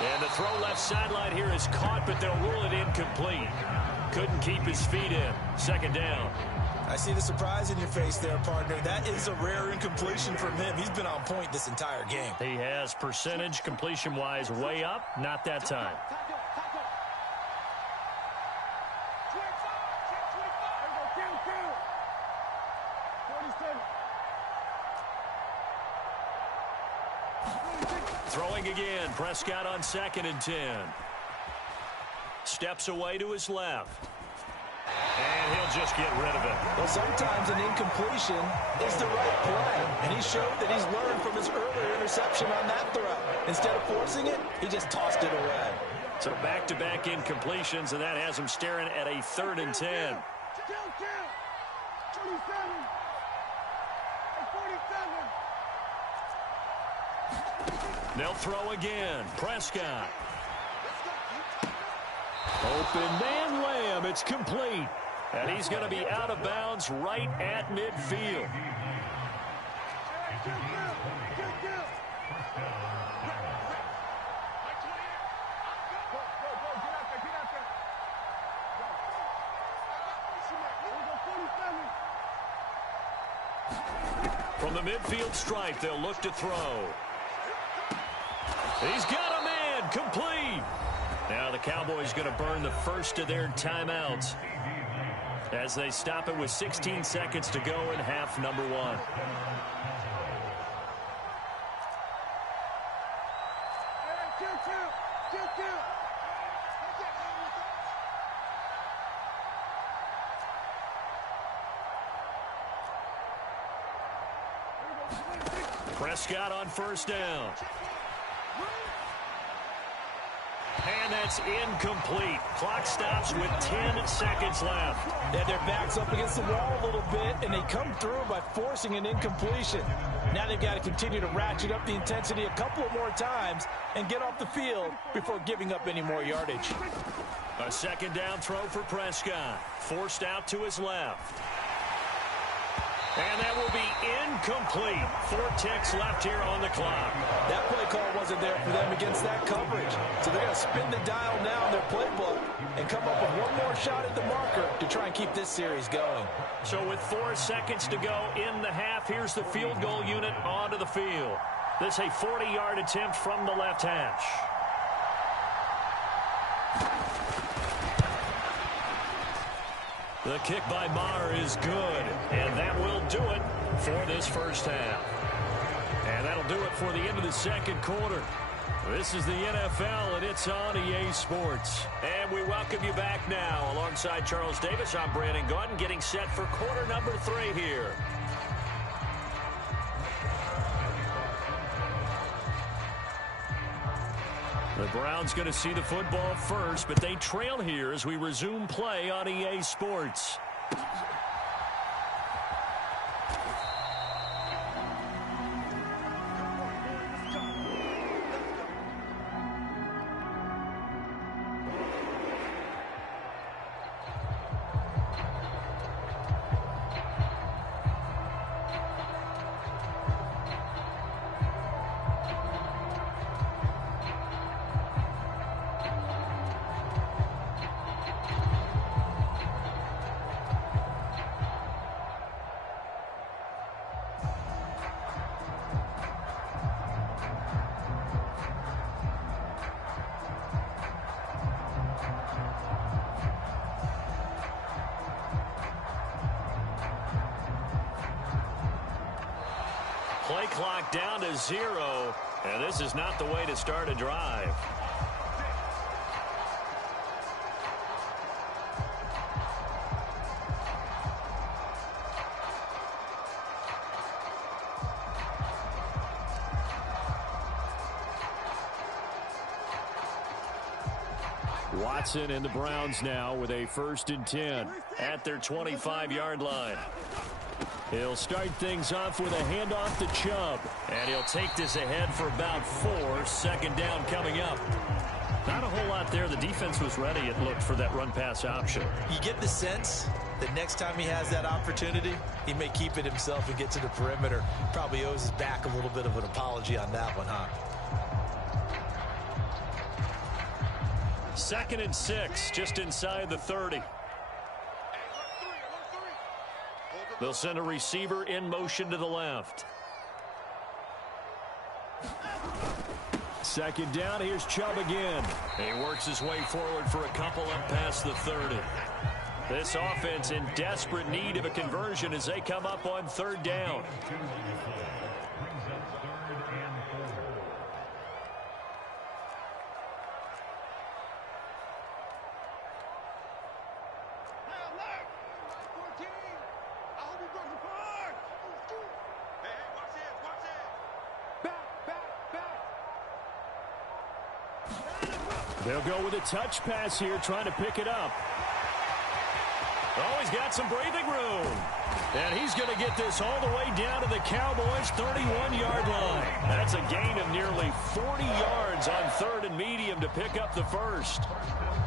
And the throw left sideline here is caught, but they'll rule it incomplete. Couldn't keep his feet in. Second down. I see the surprise in your face there, partner. That is a rare incompletion from him. He's been on point this entire game. He has percentage completion-wise way up. Not that time. Throwing again. Prescott on 2nd and 10. Steps away to his left. And he'll just get rid of it. Well, sometimes an incompletion is the right play. And he showed that he's learned from his earlier interception on that throw. Instead of forcing it, he just tossed it away. So back-to-back incompletions, and that has him staring at a 3rd and 10. They'll throw again. Prescott. Open man Lamb. It's complete. And he's going to be out of bounds right at midfield. From the midfield stripe, they'll look to throw. He's got a man, complete. Now the Cowboys going to burn the first of their timeouts as they stop it with 16 seconds to go in half number 1. Prescott on first down. And that's incomplete. Clock stops with 10 seconds left. Yeah, their back's up against the wall a little bit, and they come through by forcing an incompletion. Now they've got to continue to ratchet up the intensity a couple of more times and get off the field before giving up any more yardage. A second down throw for Prescott. Forced out to his left. And that will be incomplete. 4 ticks left here on the clock. That play call wasn't there for them against that coverage. So they're going to spin the dial now in their playbook and come up with one more shot at the marker to try and keep this series going. So with 4 seconds to go in the half, here's the field goal unit onto the field. This a 40-yard attempt from the left hash. The kick by Maher is good, and that will do it for this first half. And that'll do it for the end of the second quarter. This is the NFL, and it's on EA Sports. And we welcome you back now. Alongside Charles Davis, I'm Brandon Gaudin, getting set for quarter number 3 here. The Browns going to see the football first, but they trail here as we resume play on EA Sports. Play clock down to 0, and this is not the way to start a drive. Watson and the Browns now with a 1st and 10 at their 25-yard line. He'll start things off with a handoff to Chubb. And he'll take this ahead for about 4. 2nd down coming up. Not a whole lot there. The defense was ready, it looked, for that run-pass option. You get the sense that next time he has that opportunity, he may keep it himself and get to the perimeter. Probably owes his back a little bit of an apology on that one, huh? 2nd and 6, just inside the 30. They'll send a receiver in motion to the left. 2nd down, here's Chubb again. He works his way forward for a couple up past the 30. This offense in desperate need of a conversion as they come up on 3rd down. They'll go with a touch pass here, trying to pick it up. Oh, he's got some breathing room. And he's going to get this all the way down to the Cowboys' 31-yard line. That's a gain of nearly 40 yards on 3rd and medium to pick up the 1st.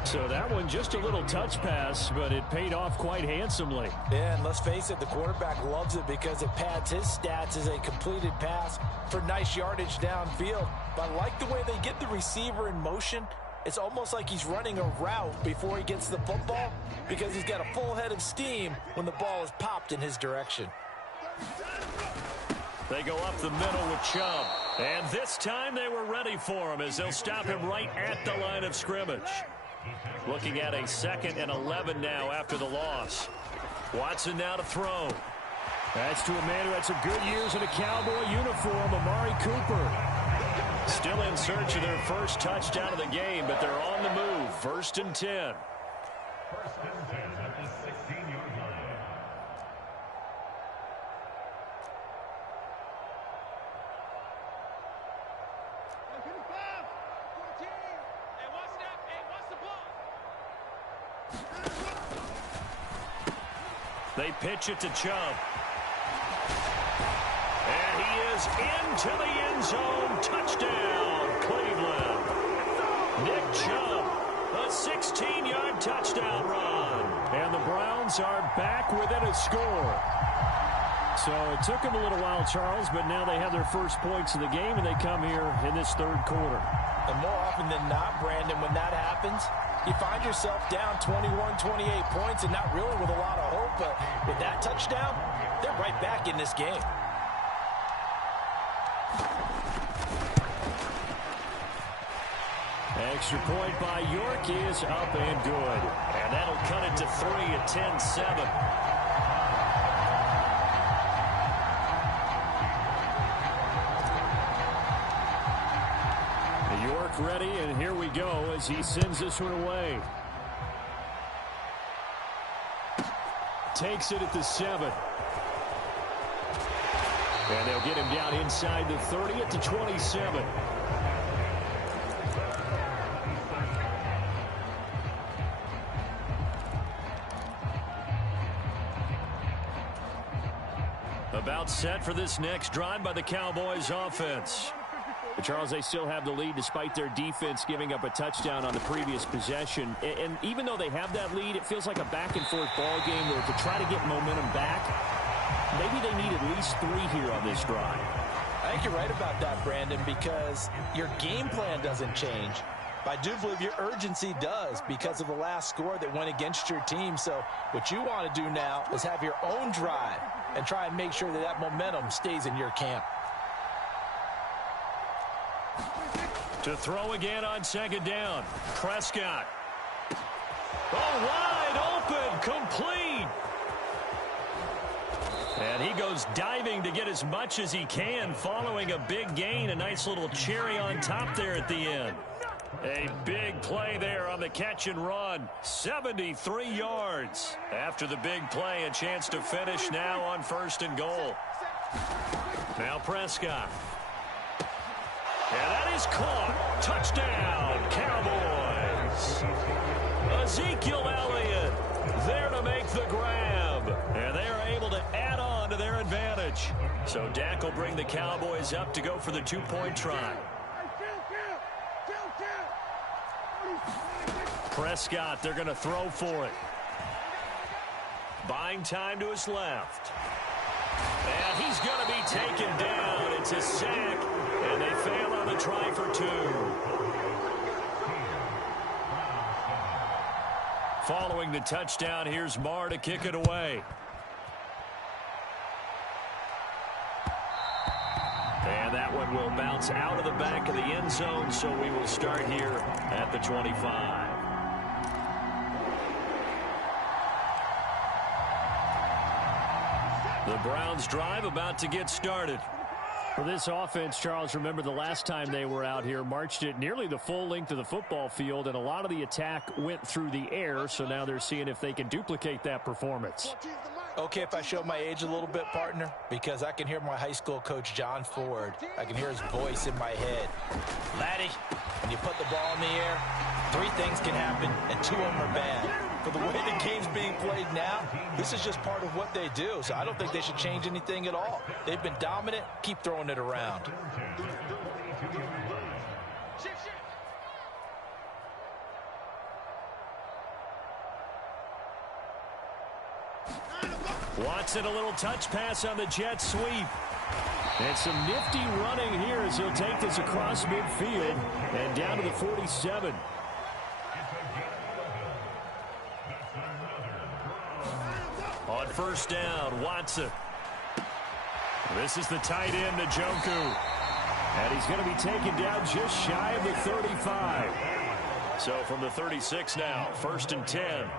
So that one just a little touch pass, but it paid off quite handsomely. Yeah, and let's face it, the quarterback loves it because it pads his stats as a completed pass for nice yardage downfield. But I like the way they get the receiver in motion. It's almost like he's running a route before he gets the football because he's got a full head of steam when the ball is popped in his direction. They go up the middle with Chubb. And this time they were ready for him as they'll stop him right at the line of scrimmage. Looking at a 2nd and 11 now after the loss. Watson now to throw. That's to a man who had some good years in a Cowboy uniform, Amari Cooper. Still in search of their first touchdown of the game, but they're on the move. 1st and 10. 1st and 10 at the 16-yard line. They pitch it to Chubb. And he is into the end zone. Touchdown, Cleveland. Nick Chubb, a 16-yard touchdown run. And the Browns are back within a score. So it took them a little while, Charles, but now they have their first points of the game, and they come here in this 3rd quarter. And more often than not, Brandon, when that happens, you find yourself down 21, 28 points and not really with a lot of hope. But with that touchdown, they're right back in this game. Extra point by York is up and good. And that'll cut it to 3 at 10-7. York ready, and here we go as he sends this one away. Takes it at the 7. And they'll get him down inside the 30 at the 27. About set for this next drive by the Cowboys offense. But Charles, they still have the lead despite their defense giving up a touchdown on the previous possession. And even though they have that lead, it feels like a back-and-forth ball game where to try to get momentum back, maybe they need at least 3 here on this drive. I think you're right about that, Brandon, because your game plan doesn't change. But I do believe your urgency does because of the last score that went against your team. So what you want to do now is have your own drive and try and make sure that that momentum stays in your camp. To throw again on second down. Prescott. Oh, wide open. Complete. And he goes diving to get as much as he can following a big gain. A nice little cherry on top there at the end. A big play there on the catch and run. 73 yards. After the big play, a chance to finish now on 1st and goal. Now Prescott. And that is caught. Touchdown, Cowboys. Ezekiel Elliott there to make the grab. And they are able to add on to their advantage. So Dak will bring the Cowboys up to go for the 2-point try. Prescott, they're going to throw for it. Buying time to his left. And he's going to be taken down. It's a sack. And they fail on the try for 2. Following the touchdown, here's Marr to kick it away. And that one will bounce out of the back of the end zone, so we will start here at the 25. The Browns drive about to get started. For this offense, Charles, remember the last time they were out here, marched it nearly the full length of the football field, and a lot of the attack went through the air, so now they're seeing if they can duplicate that performance. Okay, if I show my age a little bit, partner, because I can hear my high school coach, John Ford. I can hear his voice in my head. Laddie, when you put the ball in the air, 3 things can happen, and 2 of them are bad. For the way the game's being played now, this is just part of what they do, so I don't think they should change anything at all. They've been dominant. Keep throwing it around. Watson, a little touch pass on the jet sweep. And some nifty running here as he'll take this across midfield and down to the 47. On 1st down, Watson. This is the tight end, Njoku. And he's going to be taken down just shy of the 35. So from the 36 now, 1st and 10.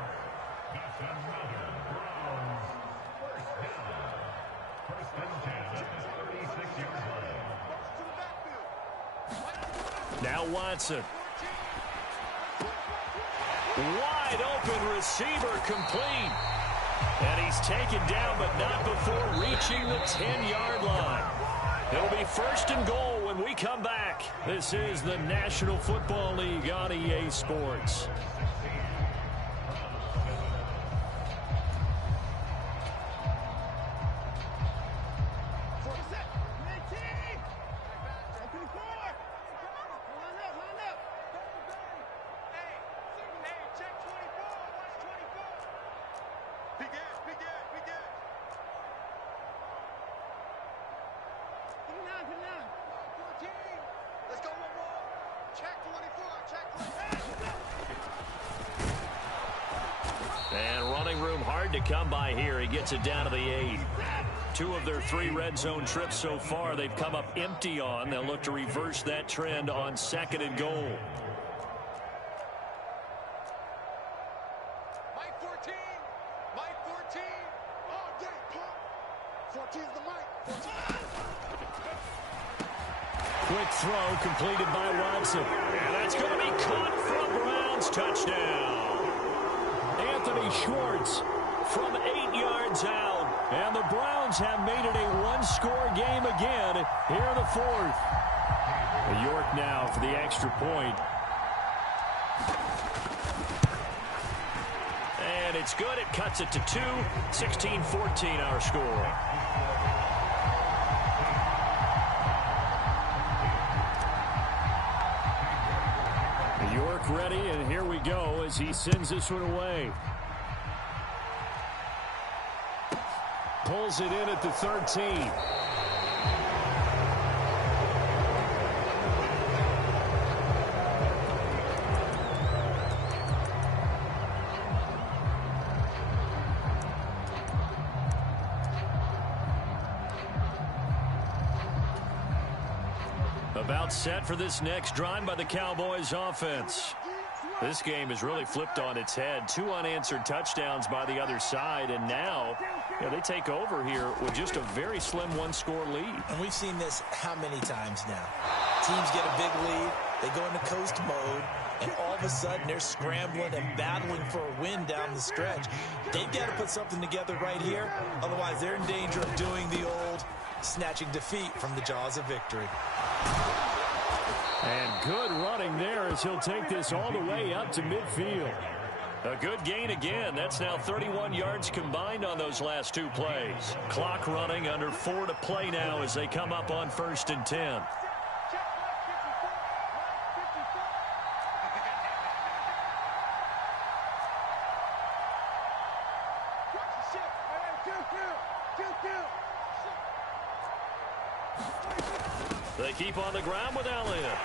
Now Watson. Wide open receiver complete. And he's taken down, but not before reaching the 10-yard line. It'll be 1st and goal when we come back. This is the National Football League on EA Sports. And running room hard to come by here. He gets it down to the 8. 2 of their 3 red zone trips so far they've come up empty on. They'll look to reverse that trend on 2nd and goal. 14. Mike 14. All day, pump. 14's the mic. 14. Quick throw completed by Watson. And that's going to be caught for a Browns touchdown. Anthony Schwartz from 8 yards out. And the Browns have made it a one-score game again here in the fourth. York now for the extra point. And it's good. It cuts it to 2. 16-14 our score. York ready, and here we go as he sends this one away. Pulls it in at the 13. About set for this next drive by the Cowboys offense. This game has really flipped on its head. 2 unanswered touchdowns by the other side, and now they take over here with just a very slim one-score lead. And we've seen this how many times now? Teams get a big lead, they go into coast mode, and all of a sudden they're scrambling and battling for a win down the stretch. They've got to put something together right here, otherwise they're in danger of doing the old snatching defeat from the jaws of victory. And good running there as he'll take this all the way up to midfield. A good gain again. That's now 31 yards combined on those last 2 plays. Clock running, under 4 to play now as they come up on 1st and 10. They keep on the ground with Elliott.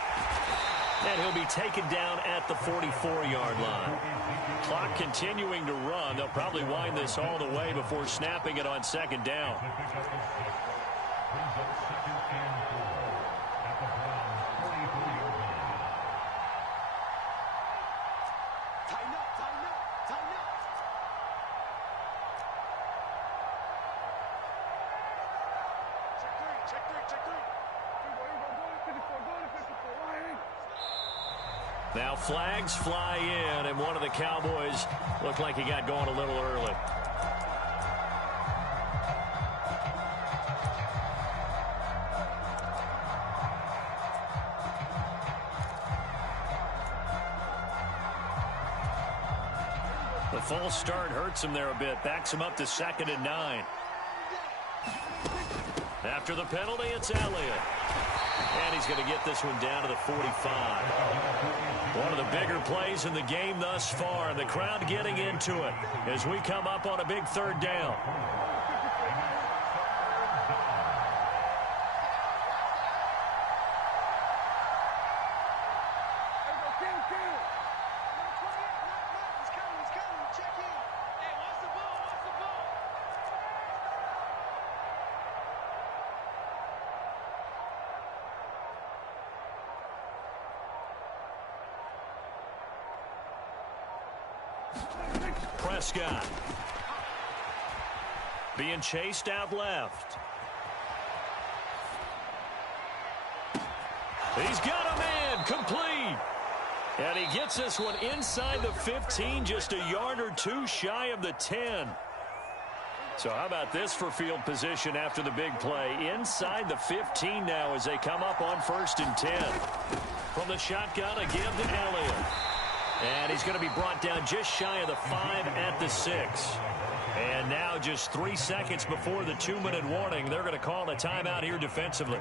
And he'll be taken down at the 44-yard line. Clock continuing to run. They'll probably wind this all the way before snapping it on 2nd down. Now flags fly in, and one of the Cowboys looked like he got going a little early. The false start hurts him there a bit, backs him up to 2nd and 9. After the penalty, it's Elliott. And he's going to get this one down to the 45. One of the bigger plays in the game thus far, and the crowd getting into it as we come up on a big 3rd down. Prescott being chased out left. He's got a man complete. And he gets this one inside the 15, just a yard or 2 shy of the 10. So how about this for field position after the big play? Inside the 15 now as they come up on 1st and 10. From the shotgun, a give to Elliott. And he's going to be brought down just shy of the 5 at the 6. And now just 3 seconds before the 2-minute warning, they're going to call a timeout here defensively.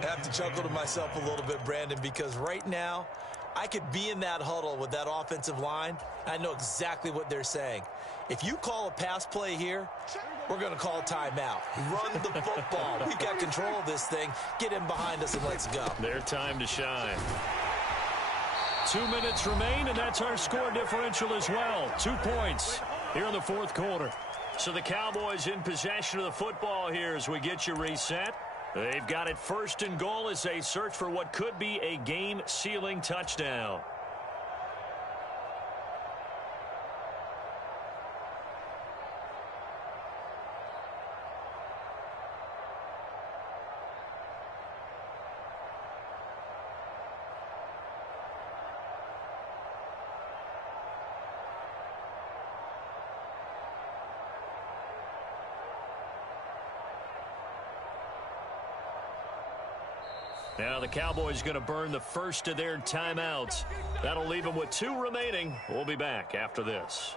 I have to chuckle to myself a little bit, Brandon, because right now I could be in that huddle with that offensive line. I know exactly what they're saying. If you call a pass play here, we're going to call a timeout. Run the football. We've got control of this thing. Get in behind us and let's go. Their time to shine. 2 minutes remain, and that's our score differential as well. 2 points here in the 4th quarter. So the Cowboys in possession of the football here as we get you reset. They've got it 1st and goal as they search for what could be a game-sealing touchdown. Now the Cowboys going to burn the first of their timeouts. That'll leave them with 2 remaining. We'll be back after this.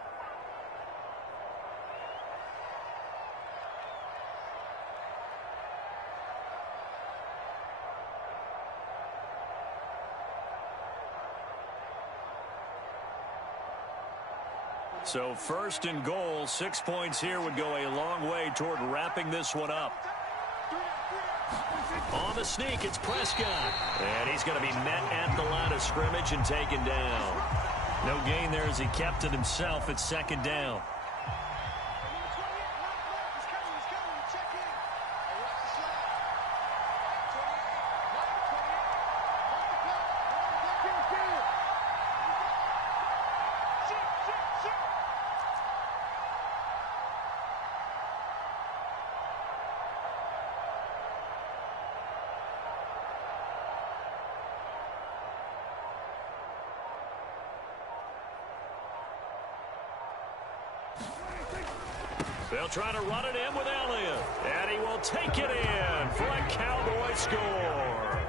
So first and goal, 6 points here would go a long way toward wrapping this one up. On the sneak, it's Prescott. And he's going to be met at the line of scrimmage and taken down. No gain there as he kept it himself at second down. They'll try to run it in with Elliott. And he will take it in for a Cowboy score.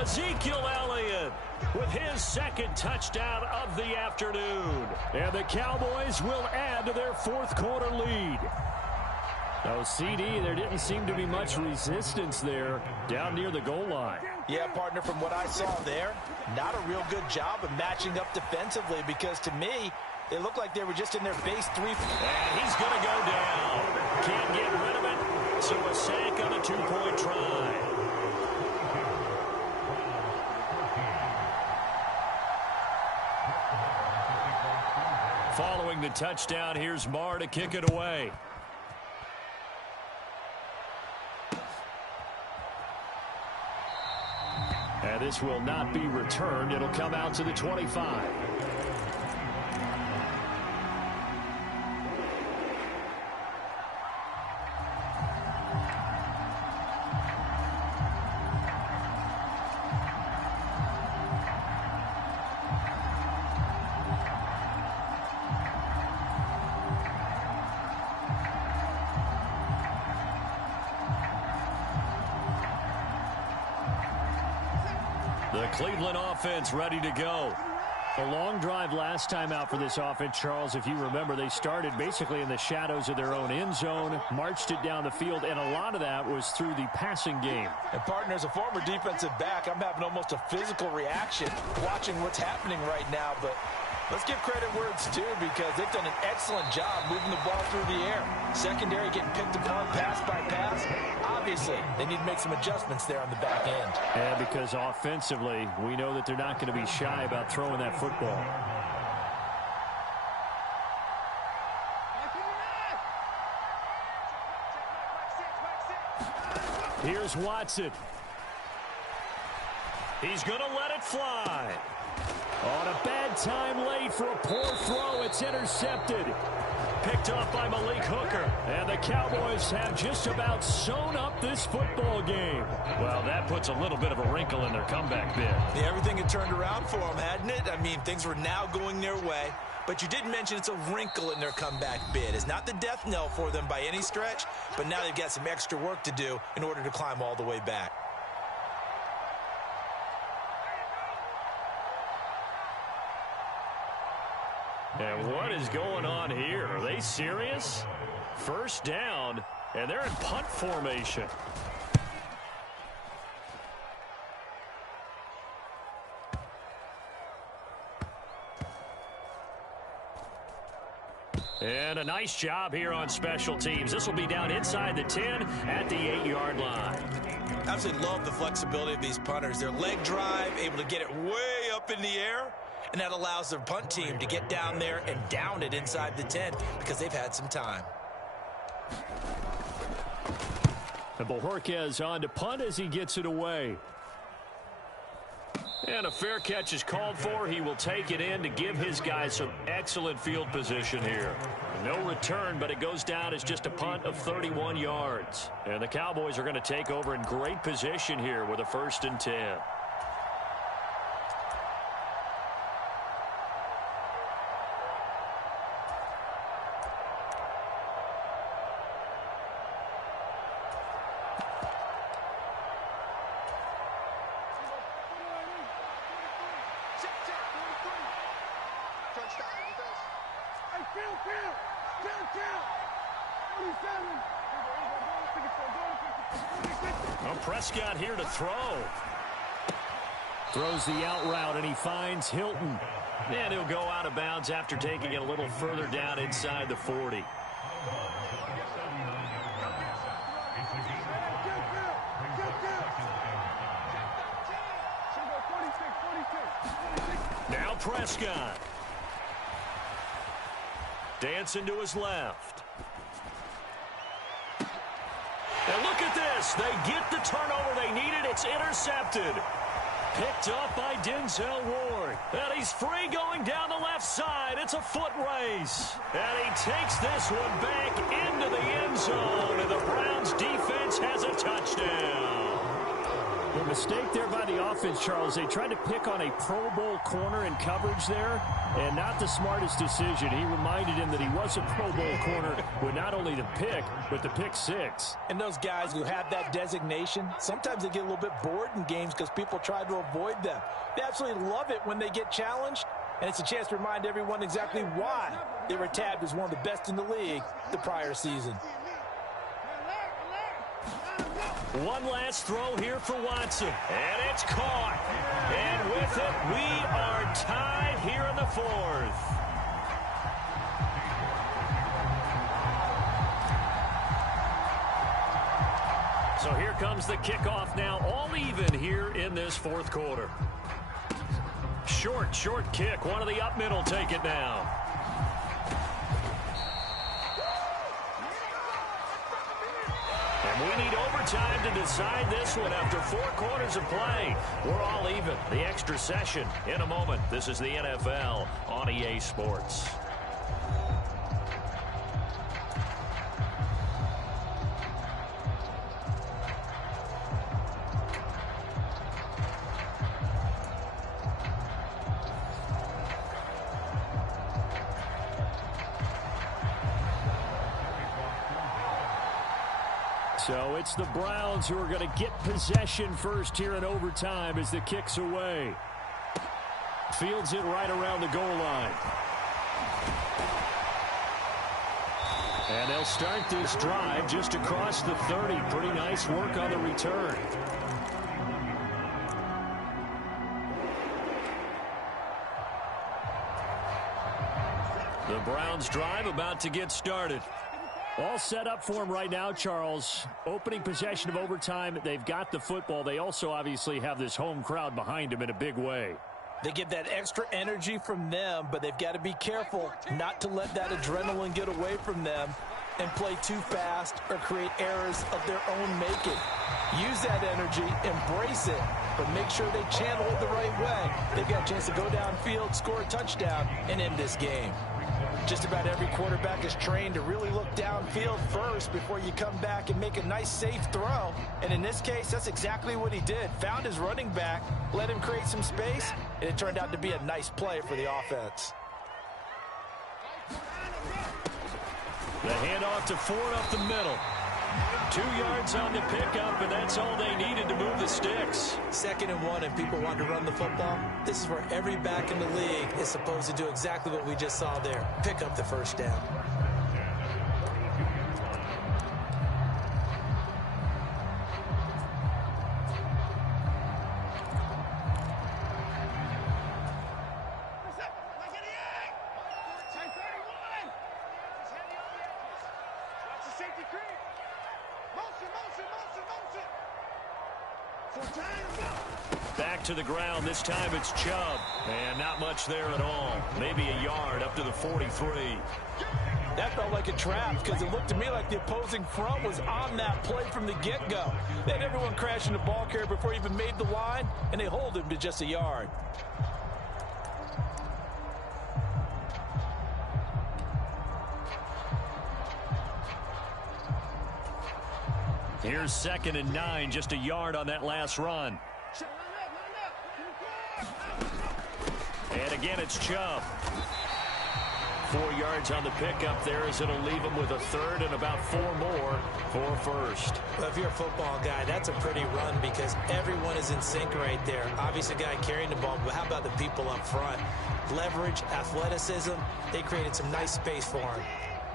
Ezekiel Elliott with his second touchdown of the afternoon. And the Cowboys will add to their fourth quarter lead. Oh, CD, there didn't seem to be much resistance there down near the goal line. Yeah, partner, from what I saw there, not a real good job of matching up defensively because to me, it looked like they were just in their base 3. And he's going to go down. Can't get rid of it. So a sack on a 2-point try. Following the touchdown, here's Marr to kick it away. And this will not be returned. It'll come out to the 25. The Cleveland offense ready to go. A long drive last time out for this offense, Charles. If you remember, they started basically in the shadows of their own end zone, marched it down the field, and a lot of that was through the passing game. And, partner, as a former defensive back, I'm having almost a physical reaction watching what's happening right now. But let's give credit where it's due because they've done an excellent job moving the ball through the air. Secondary getting picked apart pass by pass. Obviously, they need to make some adjustments there on the back end. And because offensively, we know that they're not going to be shy about throwing that football. Here's Watson. He's going to let it fly. On a bad time late for a poor throw. It's intercepted. Picked off by Malik Hooker. And the Cowboys have just about sewn up this football game. Well, that puts a little bit of a wrinkle in their comeback bid. Yeah, everything had turned around for them, hadn't it? I mean, things were now going their way. But you did mention it's a wrinkle in their comeback bid. It's not the death knell for them by any stretch, but now they've got some extra work to do in order to climb all the way back. And what is going on here? Are they serious? First down, and they're in punt formation. And a nice job here on special teams. This will be down inside the 10 at the 8-yard line. I absolutely love the flexibility of these punters. Their leg drive, able to get it way up in the air, and that allows their punt team to get down there and down it inside the 10 because they've had some time. And Bojorquez on to punt as he gets it away. And a fair catch is called for. He will take it in to give his guys some excellent field position here. No return, but it goes down as just a punt of 31 yards. And the Cowboys are going to take over in great position here with a 1st and 10. Well, Prescott here to throw. Throws the out route, and he finds Hilton. And he'll go out of bounds after taking it a little further down inside the 40. Now Prescott. Dancing to his left. And look at this. They get the turnover they needed. It's intercepted. Picked up by Denzel Ward. And he's free going down the left side. It's a foot race. And he takes this one back into the end zone. And the Browns defense has a touchdown. The mistake there by the offense, Charles. They tried to pick on a Pro Bowl corner in coverage there, and not the smartest decision. He reminded him that he was a Pro Bowl corner with not only the pick, but the pick six. And those guys who have that designation, sometimes they get a little bit bored in games because people try to avoid them. They absolutely love it when they get challenged, and it's a chance to remind everyone exactly why they were tabbed as one of the best in the league the prior season. One last throw here for Watson. And it's caught. And with it, we are tied here in the fourth. So here comes the kickoff now, all even here in this fourth quarter. Short kick. One of the up middle take it now. And we need overtime to decide this one after 4 quarters of play. We're all even. The extra session in a moment. This is the NFL on EA Sports. So it's the Browns who are going to get possession first here in overtime as the kick's away. Fields it right around the goal line. And they'll start this drive just across the 30. Pretty nice work on the return. The Browns drive about to get started. All set up for him right now, Charles. Opening possession of overtime. They've got the football. They also obviously have this home crowd behind them in a big way. They get that extra energy from them, but they've got to be careful not to let that adrenaline get away from them and play too fast or create errors of their own making. Use that energy, embrace it, but make sure they channel it the right way. They've got a chance to go downfield, score a touchdown, and end this game. Just about every quarterback is trained to really look downfield first before you come back and make a nice, safe throw. And in this case, that's exactly what he did. Found his running back, let him create some space, and it turned out to be a nice play for the offense. The handoff to Ford up the middle. 2 yards on the pickup, and that's all they needed to move the sticks. 2nd and 1, and people want to run the football. This is where every back in the league is supposed to do exactly what we just saw there. Pick up the first down. Back to the ground. This time it's Chubb. And not much there at all. Maybe a yard up to the 43. That felt like a trap because it looked to me like the opposing front was on that play from the get-go. They had everyone crashing the ball carrier before he even made the line, and they hold him to just a yard. Here's 2nd and 9, just a yard on that last run. And again, it's Chubb. 4 yards on the pickup there as it'll leave him with a 3rd and about 4 more for first. Well, if you're a football guy, that's a pretty run because everyone is in sync right there. Obviously, a guy carrying the ball, but how about the people up front? leverage, athleticism. They created some nice space for him.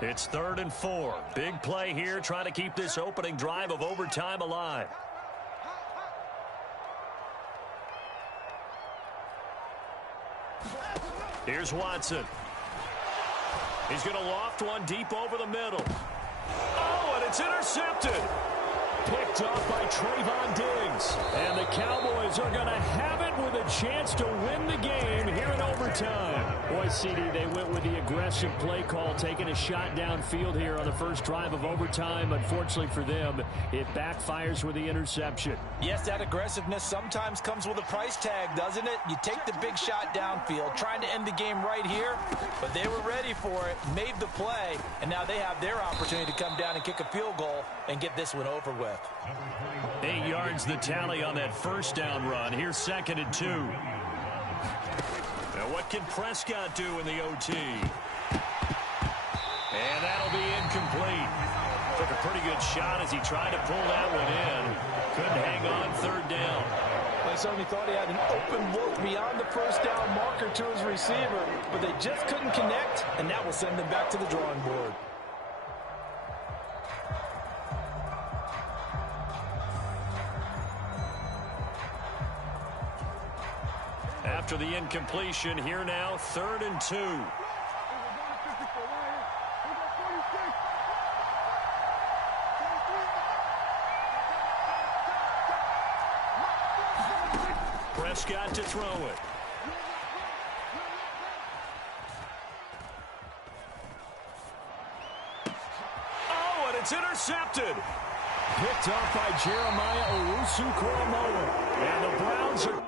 It's 3rd and 4. Big play here, trying to keep this opening drive of overtime alive. Here's Watson. He's going to loft one deep over the middle. Oh, and it's intercepted. Picked off by Trayvon Diggs. And the Cowboys are going to have it with a chance to win the game here in overtime. Boy, CD, they went with the aggressive play call, taking a shot downfield here on the first drive of overtime. Unfortunately for them, it backfires with the interception. Yes, that aggressiveness sometimes comes with a price tag, doesn't it? You take the big shot downfield, trying to end the game right here, but they were ready for it, made the play, and now they have their opportunity to come down and kick a field goal and get this one over with. 8 yards the tally on that first down run. Here's 2nd and 2. Now what can Prescott do in the OT? And that'll be incomplete. Took a pretty good shot as he tried to pull that one in. Couldn't hang on 3rd down. They certainly thought he had an open look beyond the first down marker to his receiver, but they just couldn't connect, and that will send them back to the drawing board. After the incompletion, here now, 3rd and 2. Prescott to throw it. Oh, and it's intercepted. Picked off by Jeremiah Owusu-Koramoah. And the Browns are...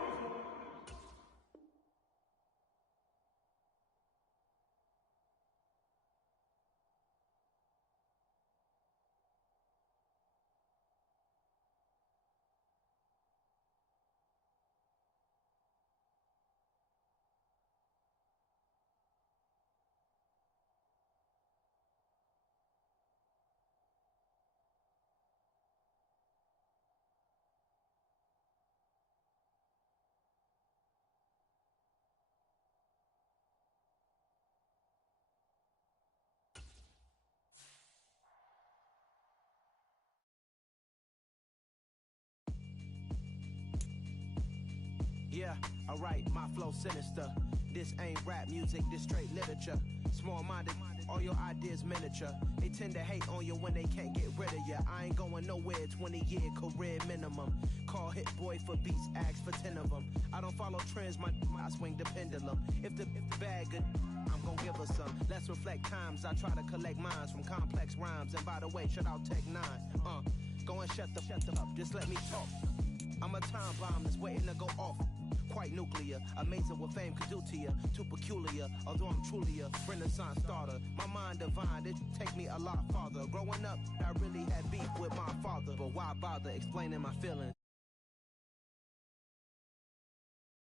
Yeah, alright, my flow sinister. This ain't rap music, this straight literature. Small-minded, all your ideas miniature. They tend to hate on you when they can't get rid of you. I ain't going nowhere, 20-year career minimum. Call Hit Boy for beats, ask for 10 of them. I don't follow trends, I swing the pendulum. If the bag good, I'm gonna give her some. Let's reflect times, I try to collect minds from complex rhymes. And by the way, shut out Tech 9. Go and shut the up, just let me talk. I'm a time bomb that's waiting to go off. Quite nuclear, amazing what fame could do to you. Too peculiar, although I'm truly a renaissance starter. My mind divine, it take me a lot farther. Growing up, I really had beef with my father. But why bother explaining my feelings?